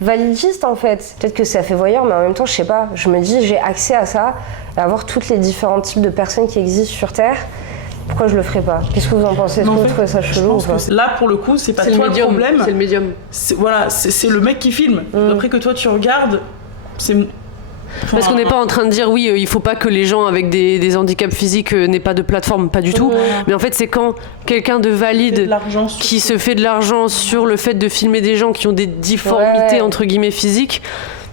validiste en fait. Peut-être que ça fait voyeur, mais en même temps, je sais pas, je me dis, j'ai accès à ça, à voir tous les différents types de personnes qui existent sur Terre. Pourquoi je le ferais pas ? Qu'est-ce que vous en pensez ? Est-ce que vous trouvez ça chelou ou pas ? Là, pour le coup, c'est pas toi le problème. C'est le médium. C'est le mec qui filme. Après que toi tu regardes, c'est... Parce qu'on n'est pas en train de dire il faut pas que les gens avec des handicaps physiques n'aient pas de plateforme, pas du tout. Mais en fait, c'est quand quelqu'un de valide qui se fait de l'argent sur le fait de filmer des gens qui ont des difformités entre guillemets physiques.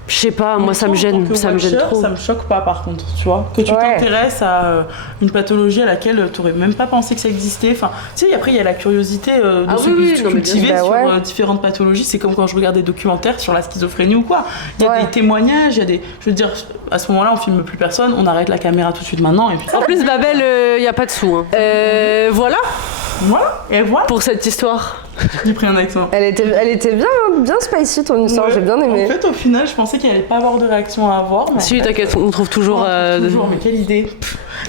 Je sais pas, moi ça me gêne trop. Ça me choque pas par contre, tu vois. Que tu t'intéresses à une pathologie à laquelle tu aurais même pas pensé que ça existait. Enfin, tu sais, après il y a la curiosité de se cultiver sur différentes pathologies. C'est comme quand je regarde des documentaires sur la schizophrénie ou quoi. Il y a des témoignages, il y a des... Je veux dire, à ce moment-là, on filme plus personne, on arrête la caméra tout de suite maintenant. Et puis... En plus, Babel, il y a pas de sous. Voilà. Et voilà. Pour cette histoire. J'ai pris un accent. Elle était bien spicy ton histoire, j'ai bien aimé. En fait, au final, je pensais qu'il allait pas avoir de réaction à avoir. Mais si, t'inquiète, on trouve toujours. Mais quelle idée.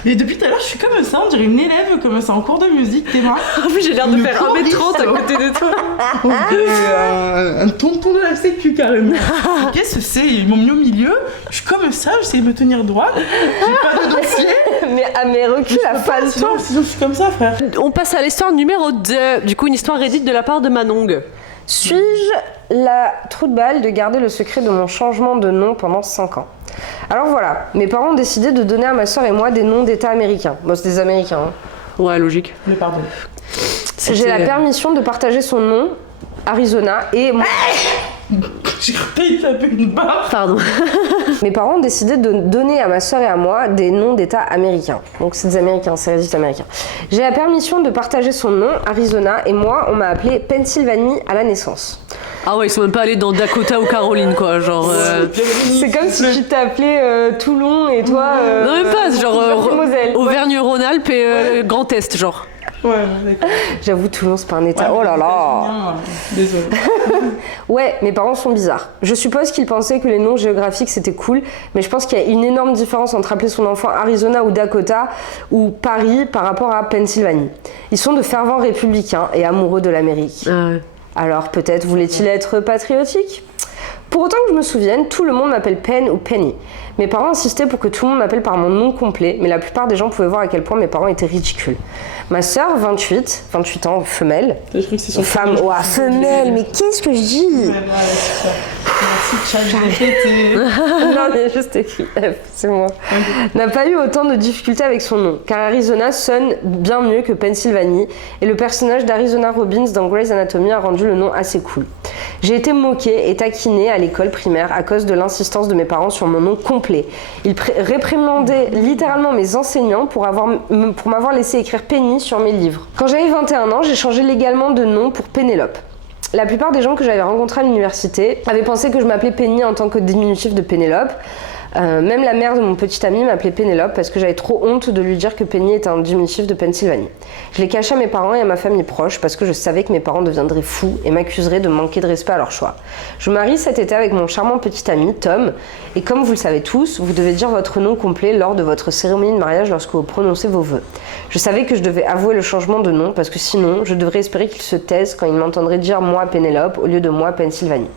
Et depuis tout à l'heure, je suis comme ça, on dirait une élève, comme ça en cours de musique, tes mains. En plus, j'ai l'air de faire 1m30 à côté de toi. Un tonton de la sécu, carrément. Qu'est-ce que c'est ? Ils m'ont mis au milieu, je suis comme ça, j'essaie de me tenir droite, j'ai pas de dossier. mais recule la face. Sinon, je suis comme ça, frère. On passe à l'histoire numéro 2. Du coup, une histoire Reddit de la part de Manong. Suis-je la trou de balle de garder le secret de mon changement de nom pendant 5 ans ? Alors voilà, mes parents ont décidé de donner à ma soeur et moi des noms d'État américains. Bon, c'est des Américains. Ouais, logique. Mais pardon. J'ai la permission de partager son nom, Arizona, et moi... J'ai failli taper une barre. Pardon. Mes parents ont décidé de donner à ma soeur et à moi des noms d'État américains. Donc c'est des Américains, c'est Reddit américain. J'ai la permission de partager son nom, Arizona, et moi, on m'a appelé Pennsylvanie à la naissance. Ah ouais, ils sont même pas allés dans Dakota ou Caroline, quoi, genre... C'est comme si tu t'appelais Toulon et toi... non, même pas, genre Auvergne-Rhône-Alpes et Grand Est, genre. Ouais, d'accord. J'avoue, Toulon, c'est pas un état. Oh là là. Désolé. Ouais, mes parents sont bizarres. Je suppose qu'ils pensaient que les noms géographiques c'était cool, mais je pense qu'il y a une énorme différence entre appeler son enfant Arizona ou Dakota ou Paris par rapport à Pennsylvanie. Ils sont de fervents républicains et amoureux de l'Amérique. Ah ouais. Alors peut-être voulaient-ils être patriotiques ? Pour autant que je me souvienne, tout le monde m'appelle Penn ou Penny. Mes parents insistaient pour que tout le monde m'appelle par mon nom complet, mais la plupart des gens pouvaient voir à quel point mes parents étaient ridicules. Ma sœur, 28 ans, femelle. Je crois que c'est son femme, ouah, femelle, mais qu'est-ce que je dis ? Merci, ChatGPT. Non, il y a juste écrit F, c'est moi. N'a pas eu autant de difficultés avec son nom, car Arizona sonne bien mieux que Pennsylvanie, et le personnage d'Arizona Robbins dans Grey's Anatomy a rendu le nom assez cool. J'ai été moquée et taquinée à l'école primaire à cause de l'insistance de mes parents sur mon nom complet. Ils réprimandaient littéralement mes enseignants pour m'avoir laissé écrire Penny sur mes livres. Quand j'avais 21 ans, j'ai changé légalement de nom pour Pénélope. La plupart des gens que j'avais rencontrés à l'université avaient pensé que je m'appelais Penny en tant que diminutif de Pénélope. Même la mère de mon petit ami m'appelait Pénélope parce que j'avais trop honte de lui dire que Penny était un diminutif de Pennsylvanie. Je l'ai caché à mes parents et à ma famille proche parce que je savais que mes parents deviendraient fous et m'accuseraient de manquer de respect à leur choix. Je me marie cet été avec mon charmant petit ami Tom et comme vous le savez tous, vous devez dire votre nom complet lors de votre cérémonie de mariage lorsque vous prononcez vos vœux. Je savais que je devais avouer le changement de nom parce que sinon je devrais espérer qu'ils se taisent quand ils m'entendraient dire moi Pénélope au lieu de moi Pennsylvanie.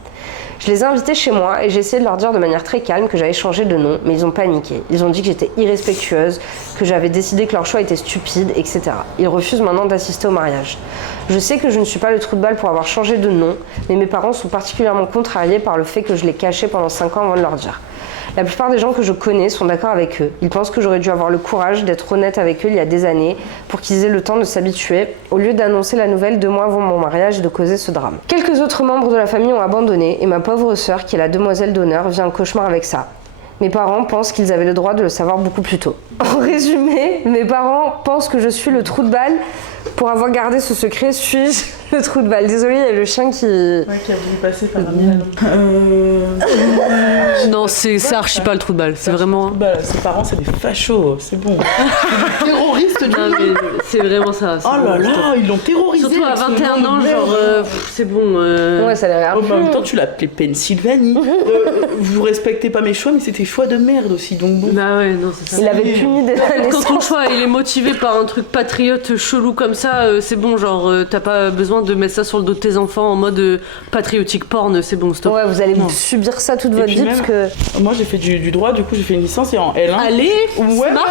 Je les ai invités chez moi et j'ai essayé de leur dire de manière très calme que j'avais changé de nom, mais ils ont paniqué. Ils ont dit que j'étais irrespectueuse, que j'avais décidé que leur choix était stupide, etc. Ils refusent maintenant d'assister au mariage. Je sais que je ne suis pas le trou de balle pour avoir changé de nom, mais mes parents sont particulièrement contrariés par le fait que je l'ai caché pendant 5 ans avant de leur dire. La plupart des gens que je connais sont d'accord avec eux. Ils pensent que j'aurais dû avoir le courage d'être honnête avec eux il y a des années pour qu'ils aient le temps de s'habituer, au lieu d'annoncer la nouvelle 2 mois avant mon mariage et de causer ce drame. Quelques autres membres de la famille ont abandonné et ma pauvre sœur, qui est la demoiselle d'honneur, vit un cauchemar avec ça. Mes parents pensent qu'ils avaient le droit de le savoir beaucoup plus tôt. En résumé, mes parents pensent que je suis le trou de balle. Pour avoir gardé ce secret, suis-je le trou de balle? Désolée, il y a le chien qui... Ouais, qui a voulu passer par Non, c'est archi pas le trou de balle, c'est vraiment... Ses parents, c'est des fachos, c'est bon. C'est des terroristes du Non, mais c'est vraiment ça. Oh là là, ils l'ont terrorisé. Surtout à 21 ans, genre, c'est bon. Ouais, ça a l'air en même temps, tu l'appelais Pennsylvanie. Vous respectez pas mes choix, mais c'était choix de merde aussi, donc bon. Bah ouais, non, c'est ça. Il avait puni dès la naissance. Quand ton choix il est motivé par un truc patriote chelou comme ça, c'est bon, genre t'as pas besoin de mettre ça sur le dos de tes enfants en mode patriotique porn, c'est bon, stop. Ouais, vous allez subir ça toute votre vie parce que... Moi j'ai fait du droit, du coup j'ai fait une licence et en L1. Allez, ouais, smart.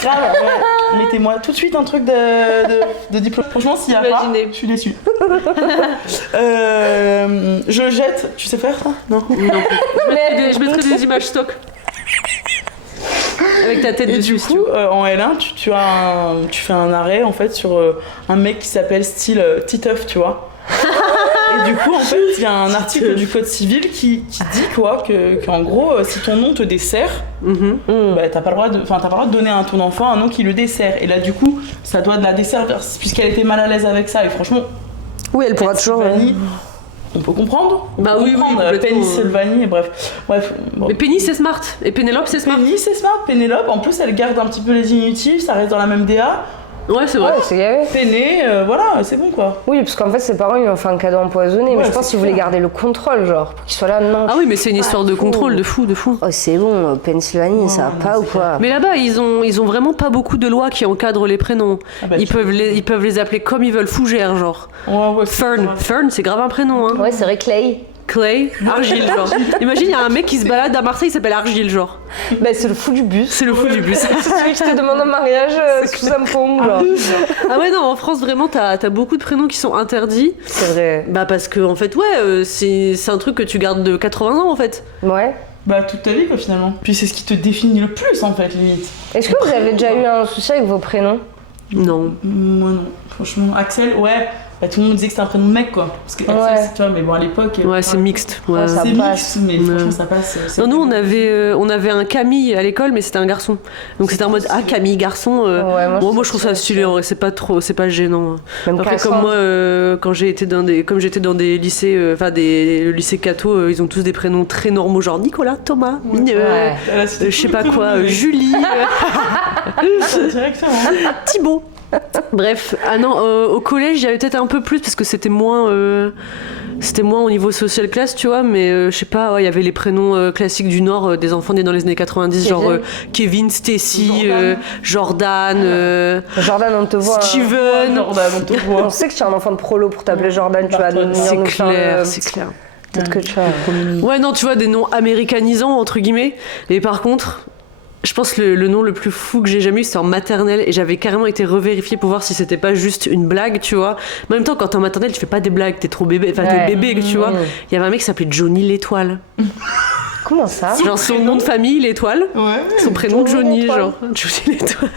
Grave, ouais. Mettez-moi tout de suite un truc de diplôme. Franchement, s'il y a pas, je suis déçue. Je jette, tu sais faire ça? Non. Je mettrai des images stock. Avec ta tête et dessus. Du coup, en L1, tu fais un arrêt en fait sur un mec qui s'appelle style Titeuf, tu vois. Et du coup, en fait, il y a un article du Code civil qui dit quoi qu'en gros, si ton nom te dessert, bah, t'as pas le droit de donner à ton enfant un nom qui le dessert. Et là, du coup, ça doit de la desservir puisqu'elle était mal à l'aise avec ça. Et franchement, oui, elle pourra toujours. On peut comprendre. Bah oui, Pennsylvanie, bref. Bon. Mais Penny c'est smart et Pénélope c'est smart. Penny c'est smart, Pénélope. En plus, elle garde un petit peu les diminutifs, ça reste dans la même DA. Ouais, c'est vrai. Ouais, c'est gavé. Péné, voilà, c'est bon quoi. Oui, parce qu'en fait, ses parents ils lui ont fait un cadeau empoisonné, mais je pense qu'ils voulaient garder le contrôle, genre, pour qu'il soit là. Non. Ah oui, mais c'est une histoire de contrôle, de fou. Oh, c'est bon, Pennsylvanie, ça va pas ou quoi? Mais là-bas, ils ont vraiment pas beaucoup de lois qui encadrent les prénoms. Ah bah, ils peuvent les appeler comme ils veulent, Fougère, genre. Ouais, Fern, c'est grave un prénom, hein. Ouais, c'est vrai, Clay. Clay, Argile, genre. Imagine, il y a un mec qui se balade à Marseille, il s'appelle Argile, genre. Bah, c'est le fou du bus. C'est le fou du bus. C'est celui qui te demande en mariage sous un pont, genre. Ah ouais, non, en France, vraiment, t'as beaucoup de prénoms qui sont interdits. C'est vrai. Bah, parce que, en fait, ouais, c'est un truc que tu gardes de 80 ans, en fait. Ouais. Bah, toute ta vie, quoi, finalement. Puis c'est ce qui te définit le plus, en fait, limite. Est-ce que vous avez déjà eu un souci avec vos prénoms? Non. Moi, non. Franchement, Axel, ouais. Bah, tout le monde disait que c'était un prénom de mec, quoi. Parce que Axel, tu vois, mais bon, à l'époque. Ouais, c'est mixte. Ouais. Ça c'est passe. mixte, mais franchement, ça passe. Non, nous, on avait un Camille à l'école, mais c'était un garçon. Donc c'était en mode, ah, Camille, garçon. Ouais, moi, je trouve ça stylé, en vrai, c'est pas gênant. Même après, comme moi, quand j'étais dans des lycées, le lycée Cato, ils ont tous des prénoms très normaux, genre Nicolas, Thomas, je sais pas quoi, Julie, Thibaut. Bref, ah non, au collège, il y avait peut-être un peu plus parce que c'était moins au niveau social classe, tu vois, mais je sais pas, il y avait les prénoms classiques du Nord des enfants nés dans les années 90, genre Kevin, Stacy, Jordan, on te voit. Steven. Jordan, on te voit. On sait que tu es un enfant de prolo pour t'appeler Jordan, tu vas nous c'est nous clair, faire c'est clair. Peut-être que tu as... Ouais, non, tu vois, des noms américanisants, entre guillemets, et par contre... Je pense que le nom le plus fou que j'ai jamais eu, c'était en maternelle et j'avais carrément été revérifiée pour voir si c'était pas juste une blague, tu vois. Mais en même temps, quand t'es en maternelle, tu fais pas des blagues, t'es trop bébé, enfin t'es bébé, tu vois. Il y avait un mec qui s'appelait Johnny l'Étoile. Comment ça? Genre son nom de famille, l'Étoile. Son prénom Johnny, genre. Johnny l'Étoile.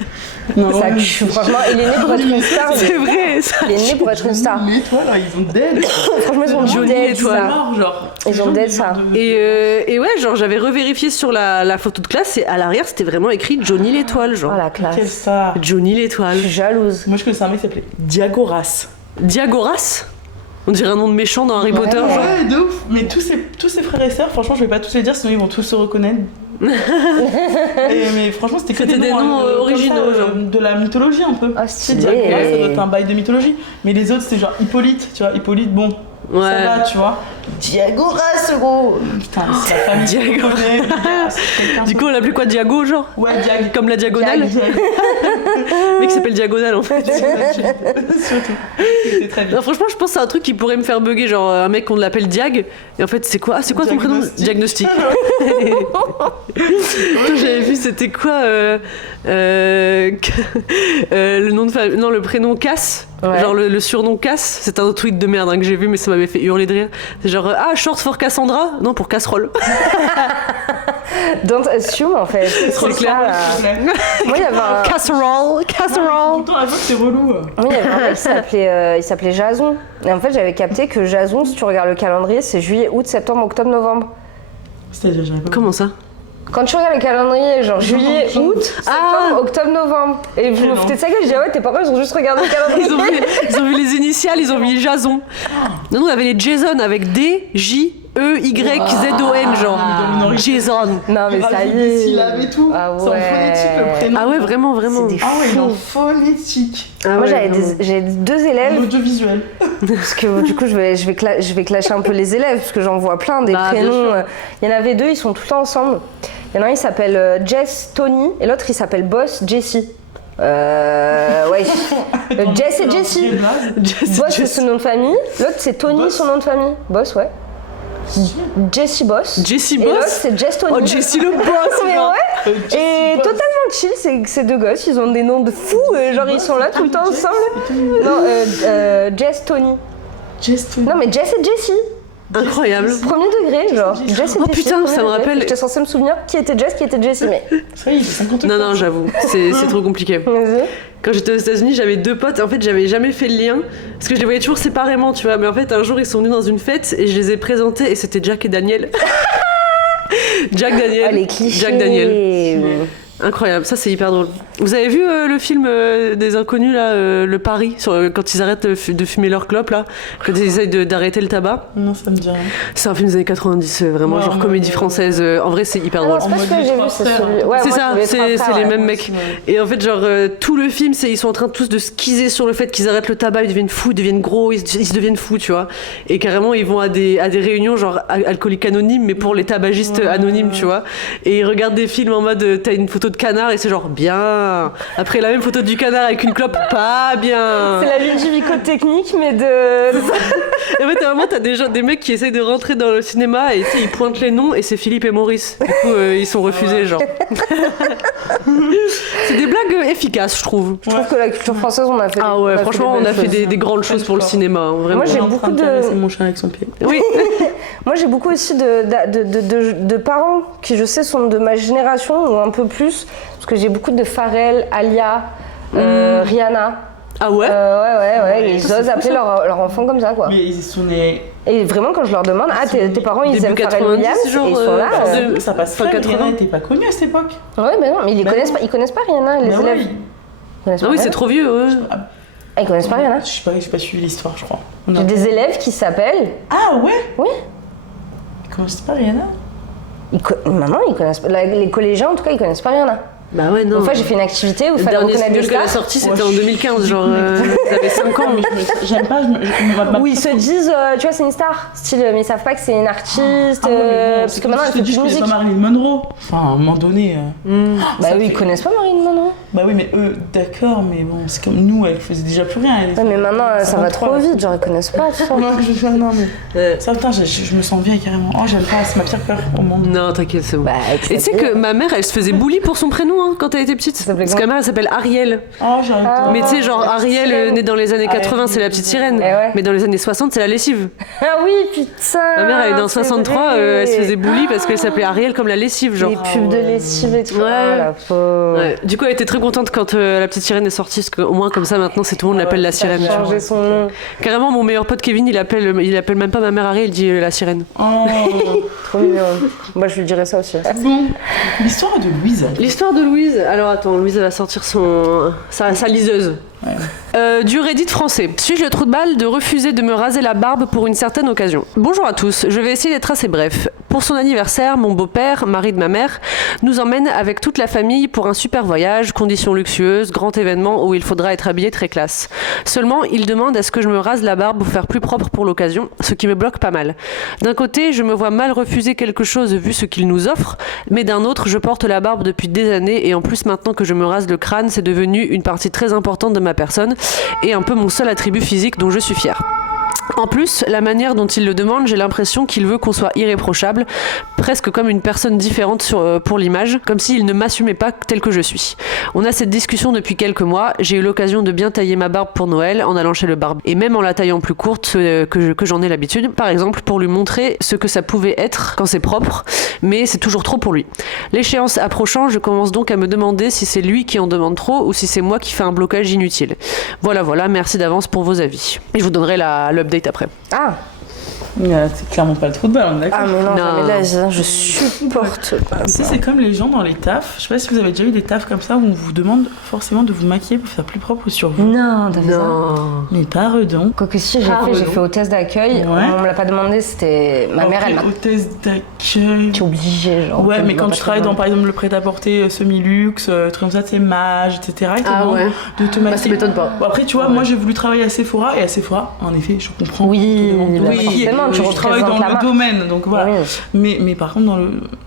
Non, ça tue, franchement, il est né pour être une star. C'est vrai, ça. Il est né pour être une star. L'Étoile, ils ont dead. Franchement, ils ont Johnny dead l'Étoile. ça. Genre, Ils ont dead ça. Et ouais, genre j'avais revérifié sur la photo de classe et à l'arrière c'était vraiment écrit Johnny l'Étoile, genre. Oh la Quelle classe. star. Johnny l'Étoile. Je suis jalouse. Moi, je connaissais un mec qui s'appelait Diagoras. Diagoras. On dirait un nom de méchant dans Harry Potter, genre. Ouais, de ouf. Mais tous ses frères et sœurs, franchement, je vais pas tous les dire, sinon ils vont tous se reconnaître. Mais franchement, c'était des noms originaux, genre. De la mythologie un peu. Ah, C'est stylé. Diagoras, ça doit être un bail de mythologie. Mais les autres, c'était genre Hippolyte, tu vois. Hippolyte, bon, Ouais. ça va, tu vois. Diagoras, gros. Putain, c'est la famille qui Diago. connaît. Quelqu'un Du coup, on l'appelait quoi, Diago, genre? Ouais, Diag. Comme la diagonale? Diag. Le mec s'appelle Diagonale, en fait. Surtout. C'était très bien. Non, franchement, je pense que c'est un truc qui pourrait me faire bugger, genre un mec qu'on l'appelle Diag, et en fait, c'est quoi? Ah, c'est quoi ton prénom? Diagnostic. Attends, j'avais vu, c'était quoi le nom de famille? Non, le prénom Cass. Ouais. Genre le surnom Cass. C'est un autre tweet de merde hein, que j'ai vu, mais ça m'avait fait hurler de rire. C'est genre, ah, short for Cassandra? Non, pour casserole. Don't assume en fait. C'est clair. Moi, il y avait un. Casserole, casserole. Tout le temps, à c'est relou. Oui, il y avait un mec qui s'appelait Jason. Et en fait, j'avais capté que Jason, si tu regardes le calendrier, c'est juillet, août, septembre, octobre, novembre. C'est-à-dire, j'avais pas. Comment ça? Quand tu regardes le calendrier, genre juillet, août, septembre, octobre, novembre. Et vous vous foutez de ça gueule, je dis ah ouais, tes parents ils ont juste regardé le calendrier. Ils ont vu les initiales, ils ont mis Jason. Non, nous on avait les Jason avec D, J, E, Y, Z, O, N, genre. Jason. Non mais Il ça rajoute y des est. syllabes et tout. Ah C'est en phonétique le ouais. prénom. Ah ouais, vraiment, vraiment. C'est des Ah ouais, il est en fous. phonétique. Ah Moi ouais, j'avais vraiment. j'ai deux élèves, L'audiovisuel. parce que du coup je vais clasher un peu les élèves, parce que j'en vois plein des Bah, bien sûr. prénoms. Il y en avait deux, ils sont tout le temps ensemble. Il y en a un, il s'appelle Jess Tony, et l'autre il s'appelle Boss Jessie. Ouais. Jess et Jessie. Boss c'est son nom de famille, l'autre c'est Tony Boss. son nom de famille. Boss ouais. Jessie Boss. Jessie Et l'autre Boss. c'est Jess Tony. Oh, Jessie le boss. Mais genre. ouais. Et totalement chill, ces deux gosses, ils ont des noms de fous, genre ils sont là tout le temps ensemble. Non, Jess Tony. Non mais Jess et Jessie. Incroyable. Premier degré, genre. Jess et Oh, Jessie. putain, premier ça me degré. rappelle- J'étais censée me souvenir qui était Jess, qui était Jessie, mais. Ça y est, il est 50 Non, non, j'avoue, c'est trop compliqué. Vas-y. Quand j'étais aux États-Unis, j'avais deux potes. En fait, j'avais jamais fait le lien parce que je les voyais toujours séparément, tu vois. Mais en fait, un jour, ils sont venus dans une fête et je les ai présentés et c'était Jack et Daniel. Jack Daniel. Oh, les clichés. Jack Daniel. Incroyable, ça c'est hyper drôle. Vous avez vu le film des inconnus là, Le Pari, quand ils arrêtent de fumer leur clope là, quand ils essayent d'arrêter le tabac? Non, ça me dit rien. C'est un film des années 90, vraiment Ouais, genre en comédie mode, française. En vrai, c'est hyper Ah drôle. non, c'est pas En ce que mode j'ai les vu, trois c'est frères. celui. Ouais, C'est moi, ça, je voulais c'est trois les frères, mêmes ouais. mecs. Et en fait, genre, tout le film, ils sont en train tous de skizer sur le fait qu'ils arrêtent le tabac, ils deviennent fous, ils deviennent gros, ils se deviennent fous, tu vois. Et carrément, ils vont à des réunions, genre alcooliques anonymes, mais pour les tabagistes anonymes, tu vois. Et ils regardent des films en mode, t'as une photo de canard et c'est genre, bien. Après, la même photo du canard avec une clope, pas bien. C'est la Ludovico technique, mais de. Et en fait, à un moment, t'as des mecs qui essayent de rentrer dans le cinéma et tu sais, ils pointent les noms et c'est Philippe et Maurice. Du coup, ils sont refusés, genre. C'est des blagues efficaces, je trouve. Je trouve que la culture française, on a fait. Ah ouais, on a franchement, des on a belles fait choses. des grandes choses pour le cinéma, hein, vraiment. Moi, j'ai En train beaucoup de- caresser mon chien avec son pied. Oui. Moi, j'ai beaucoup aussi de parents qui, je sais, sont de ma génération ou un peu plus. Parce que j'ai beaucoup de Pharrell, Alia, Rihanna. Ah ouais? Ouais. Ils Ça, c'est osent fou, appeler ça. leur enfant comme ça, quoi. Mais ils sont nés. Et vraiment, quand je leur demande, ah, tes parents, ils Début aiment Pharrell 90, Williams, genre, et ils sont là. de- Ça passe fin pas, 80. Rihanna n'était pas connue à cette époque. Ouais, mais non, mais Bah non. ils connaissent pas Rihanna, les Bah élèves. ouais, Ils connaissent Ah pas oui, c'est Rihanna. trop vieux, ouais. Ah, ils connaissent pas Rihanna. j'ai pas suivi l'histoire, je crois. J'ai des élèves qui s'appellent. Ah ouais? Oui. Comment c'est pas Rihanna? Maintenant, ils connaissent pas. Les collégiens, en tout cas, ils connaissent pas Rihanna. Bah ouais, non. Une fois, j'ai fait une activité où il Le fallait dernier reconnaître des single qu'elle a stars. sorti, c'était en 2015, genre, vous avez 5 ans. J'aime pas, Où ils se disent, tu vois, c'est une star. Style, mais ils savent pas que c'est une artiste. Parce que maintenant, elle fait plus de je connais musique. pas Marilyn Monroe. Enfin, à un moment donné. Bah oui, ils connaissent pas Marilyn Monroe. Bah oui, mais eux, d'accord, mais bon, c'est comme nous, elles faisaient déjà plus rien. Ouais, mais maintenant, ça va trop vite, genre, ils connaissent pas tout ça. Non, mais. Ça, putain, je me sens bien carrément. Oh, j'aime pas, c'est ma pire peur au monde. Non, t'inquiète, c'est bon. Bah, et tu sais que ma mère, elle se faisait bully pour son prénom quand elle était petite. Parce que ma mère, elle s'appelle Ariel. Oh, j'adore. Mais tu sais, genre, Ariel, née dans les années 80, c'est la petite sirène. Ouais. Mais dans les années 60, c'est la lessive. Ah oui, putain. Ma mère, elle est dans 63, elle se faisait bully parce qu'elle s'appelait Ariel comme la lessive, genre. Les pubs de lessive et tout. Ouais. Oh, la pauvre. Ouais. Du coup, elle était très contente quand la petite sirène est sortie, parce qu'au moins, comme ça, maintenant, c'est tout le monde l'appelle la sirène. Il a changé son nom. Carrément, mon meilleur pote Kevin, il appelle même pas ma mère Ariel, il dit la sirène. Oh. Trop mignon. Moi, je lui dirais ça aussi. Bon, l'histoire de Louise. L'histoire de Louise. Alors attends, Louise, elle va sortir sa liseuse. Ouais. Du Reddit français. Suis-je le trou de balle de refuser de me raser la barbe pour une certaine occasion? Bonjour à tous, je vais essayer d'être assez bref. Pour son anniversaire, mon beau-père, mari de ma mère, nous emmène avec toute la famille pour un super voyage, conditions luxueuses, grand événement où il faudra être habillé très classe. Seulement, il demande à ce que je me rase la barbe pour faire plus propre pour l'occasion, ce qui me bloque pas mal. D'un côté, je me vois mal refuser quelque chose vu ce qu'il nous offre, mais d'un autre, je porte la barbe depuis des années et en plus maintenant que je me rase le crâne, c'est devenu une partie très importante de ma personne et un peu mon seul attribut physique dont je suis fière. En plus, la manière dont il le demande, j'ai l'impression qu'il veut qu'on soit irréprochable, presque comme une personne différente pour l'image, comme s'il ne m'assumait pas tel que je suis. On a cette discussion depuis quelques mois, j'ai eu l'occasion de bien tailler ma barbe pour Noël en allant chez le barbier, et même en la taillant plus courte que j'en ai l'habitude, par exemple pour lui montrer ce que ça pouvait être quand c'est propre, mais c'est toujours trop pour lui. L'échéance approchant, je commence donc à me demander si c'est lui qui en demande trop ou si c'est moi qui fais un blocage inutile. Voilà, merci d'avance pour vos avis. Et je vous donnerai l'update après. Ah. C'est clairement pas le trou de balle, on est d'accord. Ah mais non, jamais de la vie, je supporte pas ça. C'est comme les gens dans les tafs. Je sais pas si vous avez déjà eu des tafs comme ça où on vous demande forcément de vous maquiller pour faire plus propre sur vous. Non, t'as fait ça? Mais pas donc. Quoique si, j'ai fait hôtesse d'accueil. Ouais. On me l'a pas demandé, c'était ma mère, elle m'a... Hôtesse d'accueil. T'es obligée, genre. Ouais, mais quand tu travailles dans par exemple le prêt-à-porter semi-luxe, truc comme ça, c'est Mage, etc. Et de te maquiller. Ça m'étonne pas. Bon, après, tu vois, moi j'ai voulu travailler à Sephora et à Sephora, en effet, je comprends. Oui, forcément, tu je travaille dans le domaine, donc voilà. Oui. Mais par contre,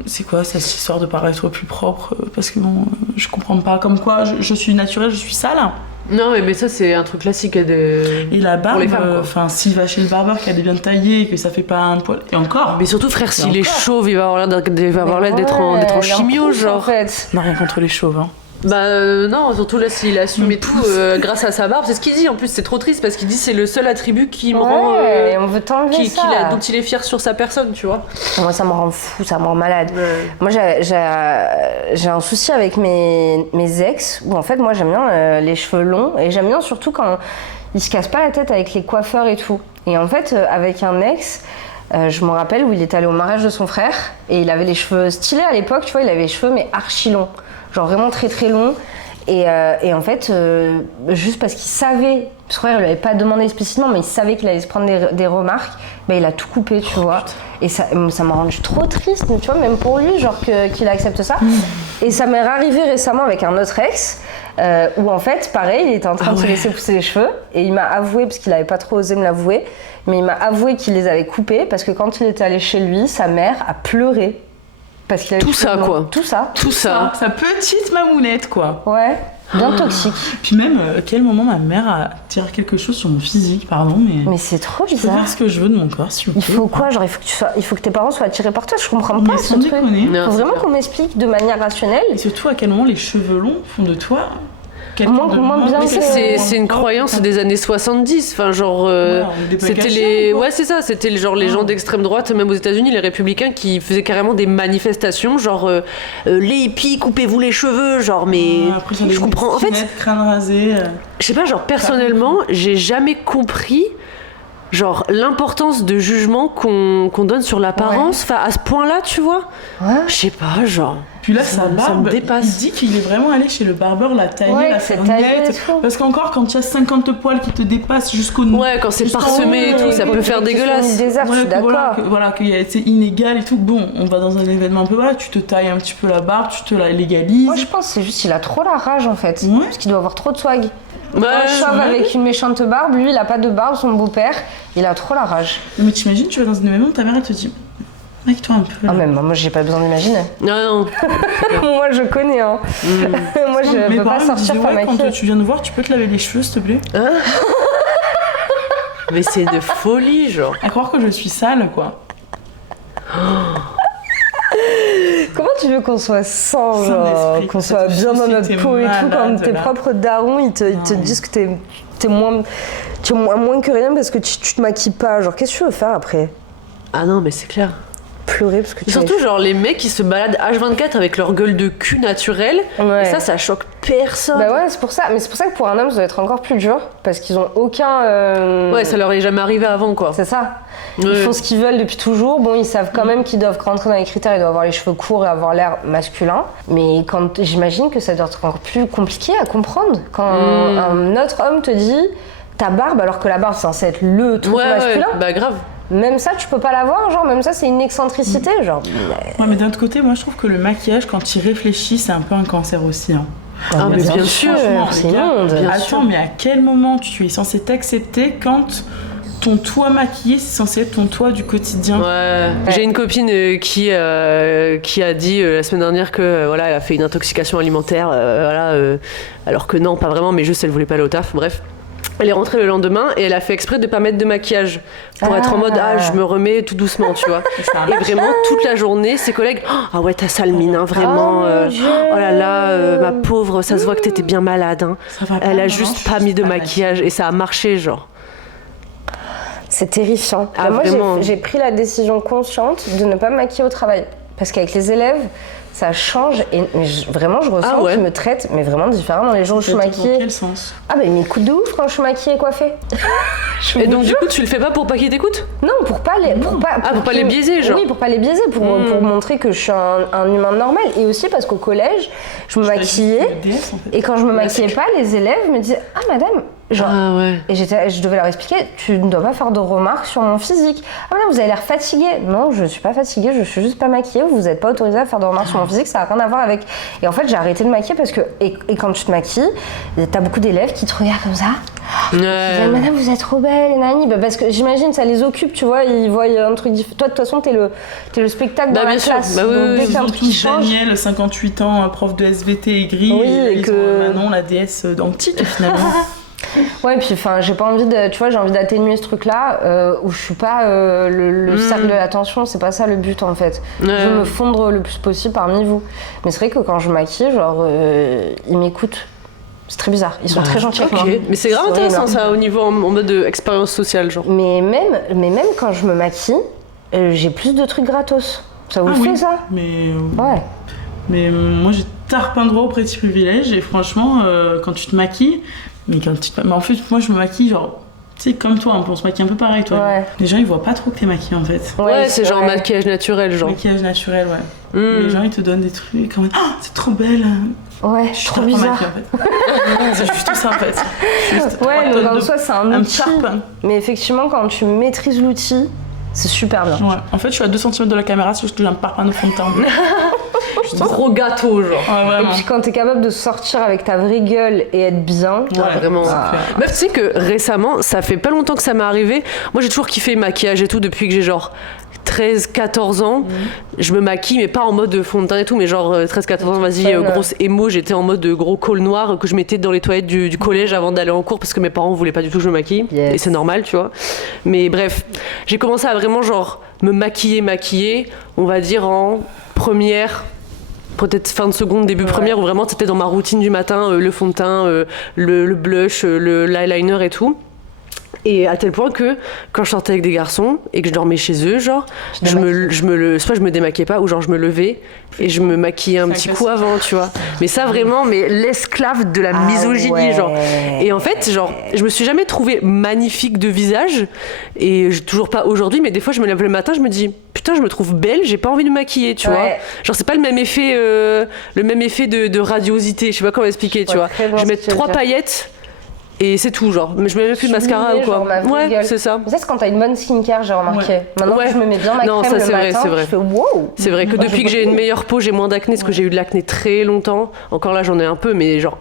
c'est quoi cette histoire de paraître plus propre? Parce que bon, je comprends pas. Comme quoi, je suis naturelle, je suis sale. Non, mais ça, c'est un truc classique Et la barbe, pour les femmes, enfin, s'il va chez le barbeur, qu'elle est bien taillée, que ça fait pas un poil. Et encore. Mais surtout, frère, s'il est chauve, il va avoir l'air d'être en chimio, genre. En fait. On n'a rien contre les chauves, hein. Non, surtout là, s'il assume et tout grâce à sa barbe, c'est ce qu'il dit. En plus, c'est trop triste parce qu'il dit c'est le seul attribut qui me rend. On veut t'enlever ça. Dont il est fier sur sa personne, tu vois. Moi, ça me rend fou, ça me rend malade. Moi, j'ai un souci avec mes ex où en fait, moi, j'aime bien les cheveux longs et j'aime bien surtout quand ils se cassent pas la tête avec les coiffeurs et tout. Et en fait, avec un ex. Je me rappelle où il était allé au mariage de son frère et il avait les cheveux stylés à l'époque, tu vois, il avait les cheveux mais archi longs, genre vraiment très très longs. Et en fait, juste parce qu'il savait, son frère ne lui avait pas demandé explicitement, mais il savait qu'il allait se prendre des remarques, il a tout coupé, tu vois. Et ça m'a rendu trop triste, tu vois, même pour lui, genre qu'il accepte ça. Et ça m'est arrivé récemment avec un autre ex. Où en fait, pareil, il était en train de se laisser pousser les cheveux et il m'a avoué, parce qu'il n'avait pas trop osé me l'avouer, mais il m'a avoué qu'il les avait coupés parce que quand il était allé chez lui, sa mère a pleuré. Parce qu'il avait tout ça, quoi. Tout ça. Sa petite mamounette, quoi. Ouais. Bien toxique. Puis même, à quel moment ma mère a tiré quelque chose sur mon physique, pardon, mais c'est trop bizarre. Je peux faire ce que je veux de mon corps, s'il vous plaît. Il faut quoi? Genre, il faut que tes parents soient attirés par toi. Je comprends pas ce truc. Il faut vraiment qu'on m'explique de manière rationnelle. Et surtout, à quel moment les cheveux longs font de toi c'est une croyance des années 70, enfin genre c'était les gens d'extrême droite, même aux États-Unis, les républicains qui faisaient carrément des manifestations genre les hippies, coupez-vous les cheveux, genre mais je comprends en fait crâne rasé. Je sais pas, genre personnellement, j'ai jamais compris genre l'importance de jugement qu'on donne sur l'apparence, enfin à ce point-là, tu vois. Je sais pas, genre. Puis là, sa barbe, me dépasse. il dit qu'il est vraiment allé chez le barbeur, la tailler, la faire nette. Parce qu'encore, quand il y a 50 poils qui te dépassent jusqu'au nez. Ouais, quand c'est parsemé et tout, ça peut faire dégueulasse. Je suis d'accord. Voilà, c'est inégal et tout. Bon, on va dans un événement un peu, voilà, tu te tailles un petit peu la barbe, tu te la légalises. Moi, je pense que c'est juste qu'il a trop la rage, en fait. Parce qu'il doit avoir trop de swag. Ouais, avec une méchante barbe, lui, il a pas de barbe, son beau-père, il a trop la rage. Mais t'imagines, tu vas dans un événement, ta mère, elle te dit... Maquille-toi un peu. Ah, même moi, j'ai pas besoin d'imaginer. Non. Moi, je connais, hein. Moi, je peux pas sortir pas maquiller. Quand tu viens de voir, tu peux te laver les cheveux, s'il te plaît? Mais c'est de folie, genre. À croire que je suis sale, quoi. Comment tu veux qu'on soit sans, genre, qu'on soit bien dans notre peau et tout, quand tes propres darons, ils te disent que t'es moins que rien parce que tu te maquilles pas. Genre, qu'est-ce que tu veux faire après? Ah non, mais c'est clair. Pleurer parce que tu surtout genre les mecs qui se baladent H24 avec leur gueule de cul naturelle, et ça choque personne. Bah ouais, c'est pour ça, mais c'est pour ça que pour un homme ça doit être encore plus dur parce qu'ils ont aucun ouais, ça leur est jamais arrivé avant, quoi. C'est ça. Ils font ce qu'ils veulent depuis toujours. Bon, ils savent quand même qu'ils doivent rentrer dans les critères, ils doivent avoir les cheveux courts et avoir l'air masculin, mais quand j'imagine que ça doit être encore plus compliqué à comprendre quand un autre homme te dit ta barbe, alors que la barbe c'est censé être le truc masculin. Bah grave. Même ça, tu peux pas l'avoir, genre, même ça, c'est une excentricité, genre. Ouais, mais d'un autre côté, moi, je trouve que le maquillage, quand tu y réfléchis, c'est un peu un cancer aussi, hein. Ah, mais bien sûr, c'est immonde. Attends, mais à quel moment tu es censé t'accepter quand ton toi maquillé, c'est censé être ton toi du quotidien? Ouais. J'ai une copine qui a dit la semaine dernière que voilà, elle a fait une intoxication alimentaire, alors que non, pas vraiment, mais juste elle voulait pas aller au taf, bref. Elle est rentrée le lendemain et elle a fait exprès de pas metêtre de maquillage pour être en mode je me remets tout doucement, tu vois. Et vraiment toute la journée ses collègues ah ouais, t'as sale mine, hein, vraiment oh là là ma pauvre, ça se voit que t'étais bien malade, hein. Elle a juste pas mis de maquillage et ça a marché, genre. C'est terrifiant. Moi j'ai pris la décision consciente de ne pas me maquiller au travail parce qu'avec les élèves ça change et vraiment je ressens qu'ils me traitent mais vraiment différemment les jours où je suis maquillée. Dans quel sens? Ah bah ils m'écoutent de ouf quand je suis maquillée et coiffée. Et donc du coup tu le fais pas pour pas qu'ils t'écoutent? Non, pour pas les biaiser, genre. Oui, pour pas les biaiser, pour montrer que je suis un humain normal. Et aussi parce qu'au collège je me maquillais et quand je me maquillais pas, les élèves me disaient ah madame, genre, et je devais leur expliquer, tu ne dois pas faire de remarques sur mon physique. Ah madame, vous avez l'air fatiguée. Non, je suis pas fatiguée, je suis juste pas maquillée, vous n'êtes pas autorisée à faire de remarques sur mon physique, ça n'a rien à voir avec. Et en fait, j'ai arrêté de maquiller parce que, et quand tu te maquilles, t'as beaucoup d'élèves qui te regardent comme ça. Disent, madame, vous êtes trop belle, nani. Bah, parce que j'imagine, ça les occupe, tu vois, ils voient un truc différent. Toi, de toute façon, t'es le spectacle dans la classe. Donc, dès qu'il y a un truc qui change. Daniel, 58 ans, prof de SVT aigri, et ils ont Manon, la déesse antique, finalement. Ouais, puis enfin, j'ai pas envie de, tu vois, j'ai envie d'atténuer ce truc-là où je suis pas le cercle de l'attention, c'est pas ça le but en fait. Je veux me fondre le plus possible parmi vous. Mais c'est vrai que quand je maquille, genre, ils m'écoutent. C'est très bizarre, ils sont très gentils avec moi. Mais c'est grave intéressant ça au niveau en mode expérience sociale, genre. Mais même quand je me maquille, j'ai plus de trucs gratos. Ça vous le fait ça? Mais ouais. Mais moi j'ai tarpin droit au petit privilège et franchement, quand tu te maquilles. Mais en fait, moi je me maquille genre, tu sais, comme toi, on se maquille un peu pareil, toi. Ouais. Les gens ils voient pas trop que t'es maquillée en fait. Ouais, c'est genre maquillage naturel, genre. Maquillage naturel, ouais. Les gens ils te donnent des trucs comme c'est trop belle. Ouais, je suis trop bizarre. En fait. C'est juste ça en fait. Ouais, donc en soi c'est un outil. Mais effectivement, quand tu maîtrises l'outil, c'est super bien. Ouais. En fait, je suis à 2 cm de la caméra, si je te un parpaing au fond de teint. Gros gâteau, genre. Ouais, et puis quand t'es capable de sortir avec ta vraie gueule et être bien, vraiment. Meuf, tu sais que récemment, ça fait pas longtemps que ça m'est arrivé. Moi, j'ai toujours kiffé le maquillage et tout depuis que j'ai genre 13-14 ans. Je me maquille, mais pas en mode fond de teint et tout, mais genre 13-14 ans, vas-y, grosse émo. J'étais en mode gros col noir que je mettais dans les toilettes du collège avant d'aller en cours parce que mes parents voulaient pas du tout que je me maquille. Et c'est normal, tu vois. Mais bref, j'ai commencé à vraiment genre me maquiller, on va dire en première, peut-être fin de seconde, début première, où vraiment c'était dans ma routine du matin, le fond de teint, le blush, l'eyeliner et tout. Et à tel point que quand je sortais avec des garçons et que je dormais chez eux, genre, soit je me démaquillais pas, ou genre je me levais et je me maquillais un petit coup avant, tu vois. Mais ça vraiment, mais l'esclave de la misogynie, genre. Et en fait, genre, je me suis jamais trouvée magnifique de visage, et toujours pas aujourd'hui, mais des fois je me lève le matin, je me dis, putain, je me trouve belle, j'ai pas envie de me maquiller, tu vois. Genre, c'est pas le même effet de radiosité, je sais pas comment expliquer, tu vois. Je mets 3 paillettes. Et c'est tout, genre. Mais je mets même plus de mascara ou quoi. Genre ma vraie gueule. C'est ça. Mais ça, c'est quand t'as une bonne skincare, j'ai remarqué. Maintenant que je me mets bien ma Non, crème ça, le c'est vrai, matin, c'est vrai. je fais wow. C'est vrai que depuis que j'ai une meilleure peau, j'ai moins d'acné, parce que j'ai eu de l'acné très longtemps. Encore là, j'en ai un peu, mais genre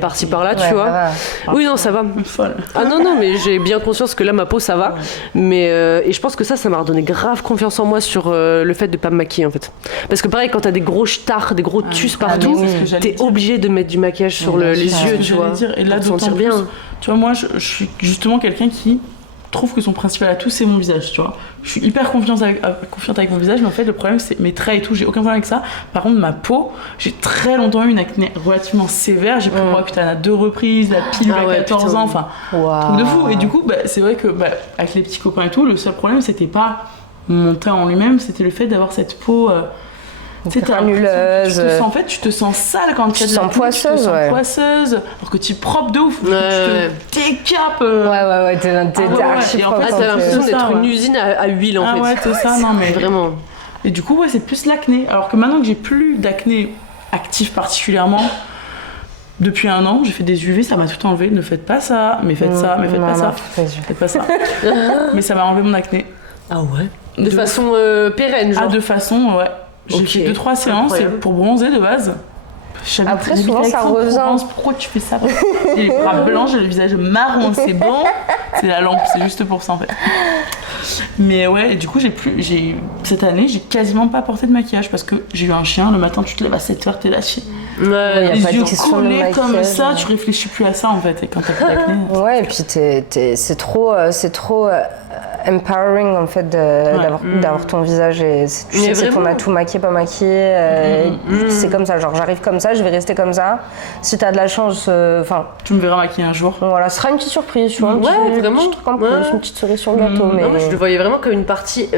par-ci par-là, tu vois. Oui, non, ça va. Folle. Ah non, mais j'ai bien conscience que là, ma peau, ça va. Mais, et je pense que ça m'a redonné grave confiance en moi sur le fait de pas me maquiller, en fait. Parce que pareil, quand t'as des gros stars, des gros tus partout, t'es obligé de mettre du maquillage sur les yeux, tu vois. Et là, pour te sentir d'autant bien. plus, tu vois, moi, je suis justement quelqu'un qui trouve que son principal atout, c'est mon visage, tu vois. Je suis hyper confiante avec mon visage, mais en fait, le problème, c'est mes traits et tout, j'ai aucun problème avec ça. Par contre, ma peau, j'ai très longtemps eu une acné relativement sévère. J'ai pris moi, putain, à 2 reprises, la pilule à 14 ans, enfin, truc de fou. Et du coup, c'est vrai que, avec les petits copains et tout, le seul problème, c'était pas mon teint en lui-même, c'était le fait d'avoir cette peau... granuleuse. En fait, tu te sens sale quand tu as de la poisseuse, tu te sens poisseuse, alors que tu es propre de ouf, tu te décapes. Ouais, t'es archi et en fait, propre. T'as l'impression d'être ça, une usine à huile, en fait. Ah ouais, c'est ça, non mais... Vraiment. Et du coup, c'est plus l'acné. Alors que maintenant que j'ai plus d'acné actif particulièrement, depuis 1 an, j'ai fait des UV, ça m'a tout enlevé. Ne faites pas ça, mais faites ça, mais faites pas ça. Faites pas ça. Mais ça m'a enlevé mon acné. Ah ouais. De façon pérenne, genre. Ah, de façon, ouais. J'ai fait 2-3 séances pour bronzer de base. Après, souvent, ça revient. Pourquoi tu fais ça? J'ai les bras blancs, j'ai le visage marron, c'est bon. C'est la lampe, c'est juste pour ça en fait. Mais ouais, et du coup, cette année, j'ai quasiment pas porté de maquillage parce que j'ai eu un chien. Le matin, tu te lèves à 7h, t'es lâché. Ouais, les yeux collés comme ça, tu réfléchis plus à ça en fait. Et quand t'as plus d'acné. Ouais, et puis c'est trop empowering en fait d'avoir ton visage et tu sais c'est ton atout maquillé pas maquillé c'est comme ça, genre j'arrive comme ça, je vais rester comme ça, si t'as de la chance tu me verras maquiller un jour, voilà, ce sera une petite surprise, tu vois, vraiment une petite cerise sur le gâteau. Mais moi je le voyais vraiment comme une partie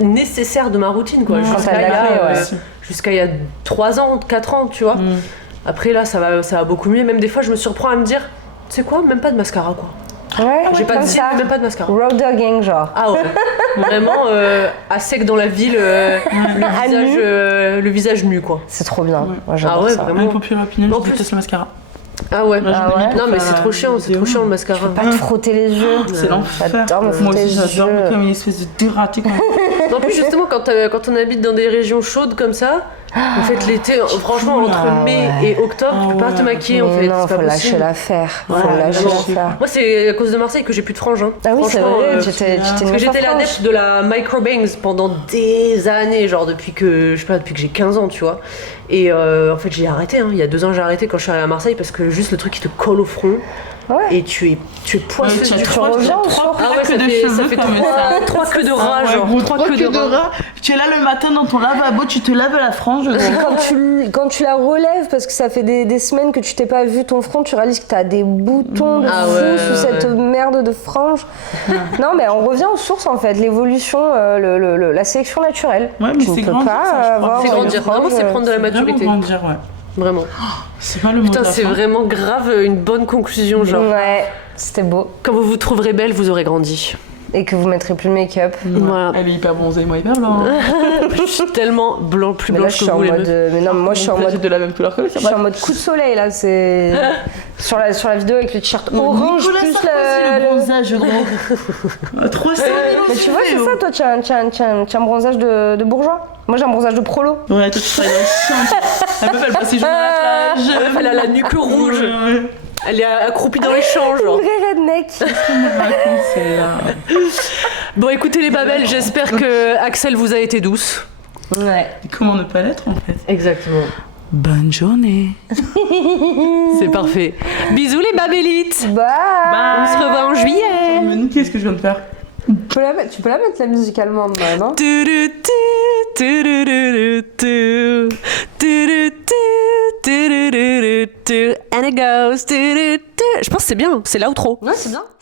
nécessaire de ma routine quoi, jusqu'à il y a 3 ans, 4 ans, tu vois. Après là ça va beaucoup mieux, même des fois je me surprends à me dire tu sais quoi, même pas de mascara quoi. Ouais, j'ai pas de même pas de mascara. Road dogging genre. Ah ouais. Vraiment à sec dans la ville, le visage nu quoi. C'est trop bien. Moi, j'adore ça. Vraiment. Popular opinion, je déteste le mascara. Ah ouais. Non mais c'est trop chiant, le mascara. Tu peux pas te frotter les yeux. C'est l'enfer. J'adore me frotter les yeux. J'adore comme une espèce de dératé. En plus justement quand on habite dans des régions chaudes comme ça, en fait l'été, franchement entre mai et octobre, tu peux pas te maquiller en fait. Non, c'est pas faut lâcher possible. l'affaire. Moi c'est à cause de Marseille que j'ai plus de franges. Hein. Ah oui c'est vrai, j'étais parce que j'étais l'adepte de la microbangs pendant des années, genre depuis que j'ai 15 ans, tu vois. Et en fait j'ai arrêté, il y a 2 ans j'ai arrêté quand je suis arrivée à Marseille parce que juste le truc qui te colle au front. Ouais. Et tu es poisseuse du front. Ça fait 3 queues de rat, genre. 3 queues de rat. Tu es là le matin dans ton lavabo, tu te laves la frange. Quand tu la relèves, parce que ça fait des semaines que tu t'es pas vu ton front, tu réalises que t'as des boutons de fou sous cette merde de frange. Non, mais on revient aux sources en fait. L'évolution, la sélection naturelle. Ouais, mais c'est grandir. C'est grandir. Vraiment, c'est prendre de la maturité. Grandir, ouais. Vraiment. C'est pas le mot. Putain, c'est vraiment grave une bonne conclusion, genre. Ouais, c'était beau. Quand vous vous trouverez belle, vous aurez grandi. Et que vous mettrez plus de make-up. Voilà. Elle est hyper bronzée, moi hyper blanc. Je suis tellement blanc, plus blanche que vous les meufs. Mais non, moi je suis en mode de la même couleur que je suis en mode coup de soleil là, c'est sur la vidéo avec le t-shirt orange plus le bronzage gros. 300 Mais tu vois, c'est ça, toi tu as un bronzage de bourgeois. Moi j'ai un bronzage de prolo. Ouais, toi tu travailles dans le champ. La meuf elle passe ses journées à la plage. Elle a la nuque rouge. Elle est accroupie dans les champs, genre. Une vraie redneck. Bon, écoutez les babelles, j'espère que Axel vous a été douce. Ouais. Comment ne pas l'être en fait. Exactement. Bonne journée. C'est parfait. Bisous les babélites. Bye. On se revoit en juillet. Mais qu'est-ce que je viens de faire? Tu peux la mettre la musique allemande, non? And it goes. Je pense que c'est bien, c'est l'outro. Ouais, c'est bien.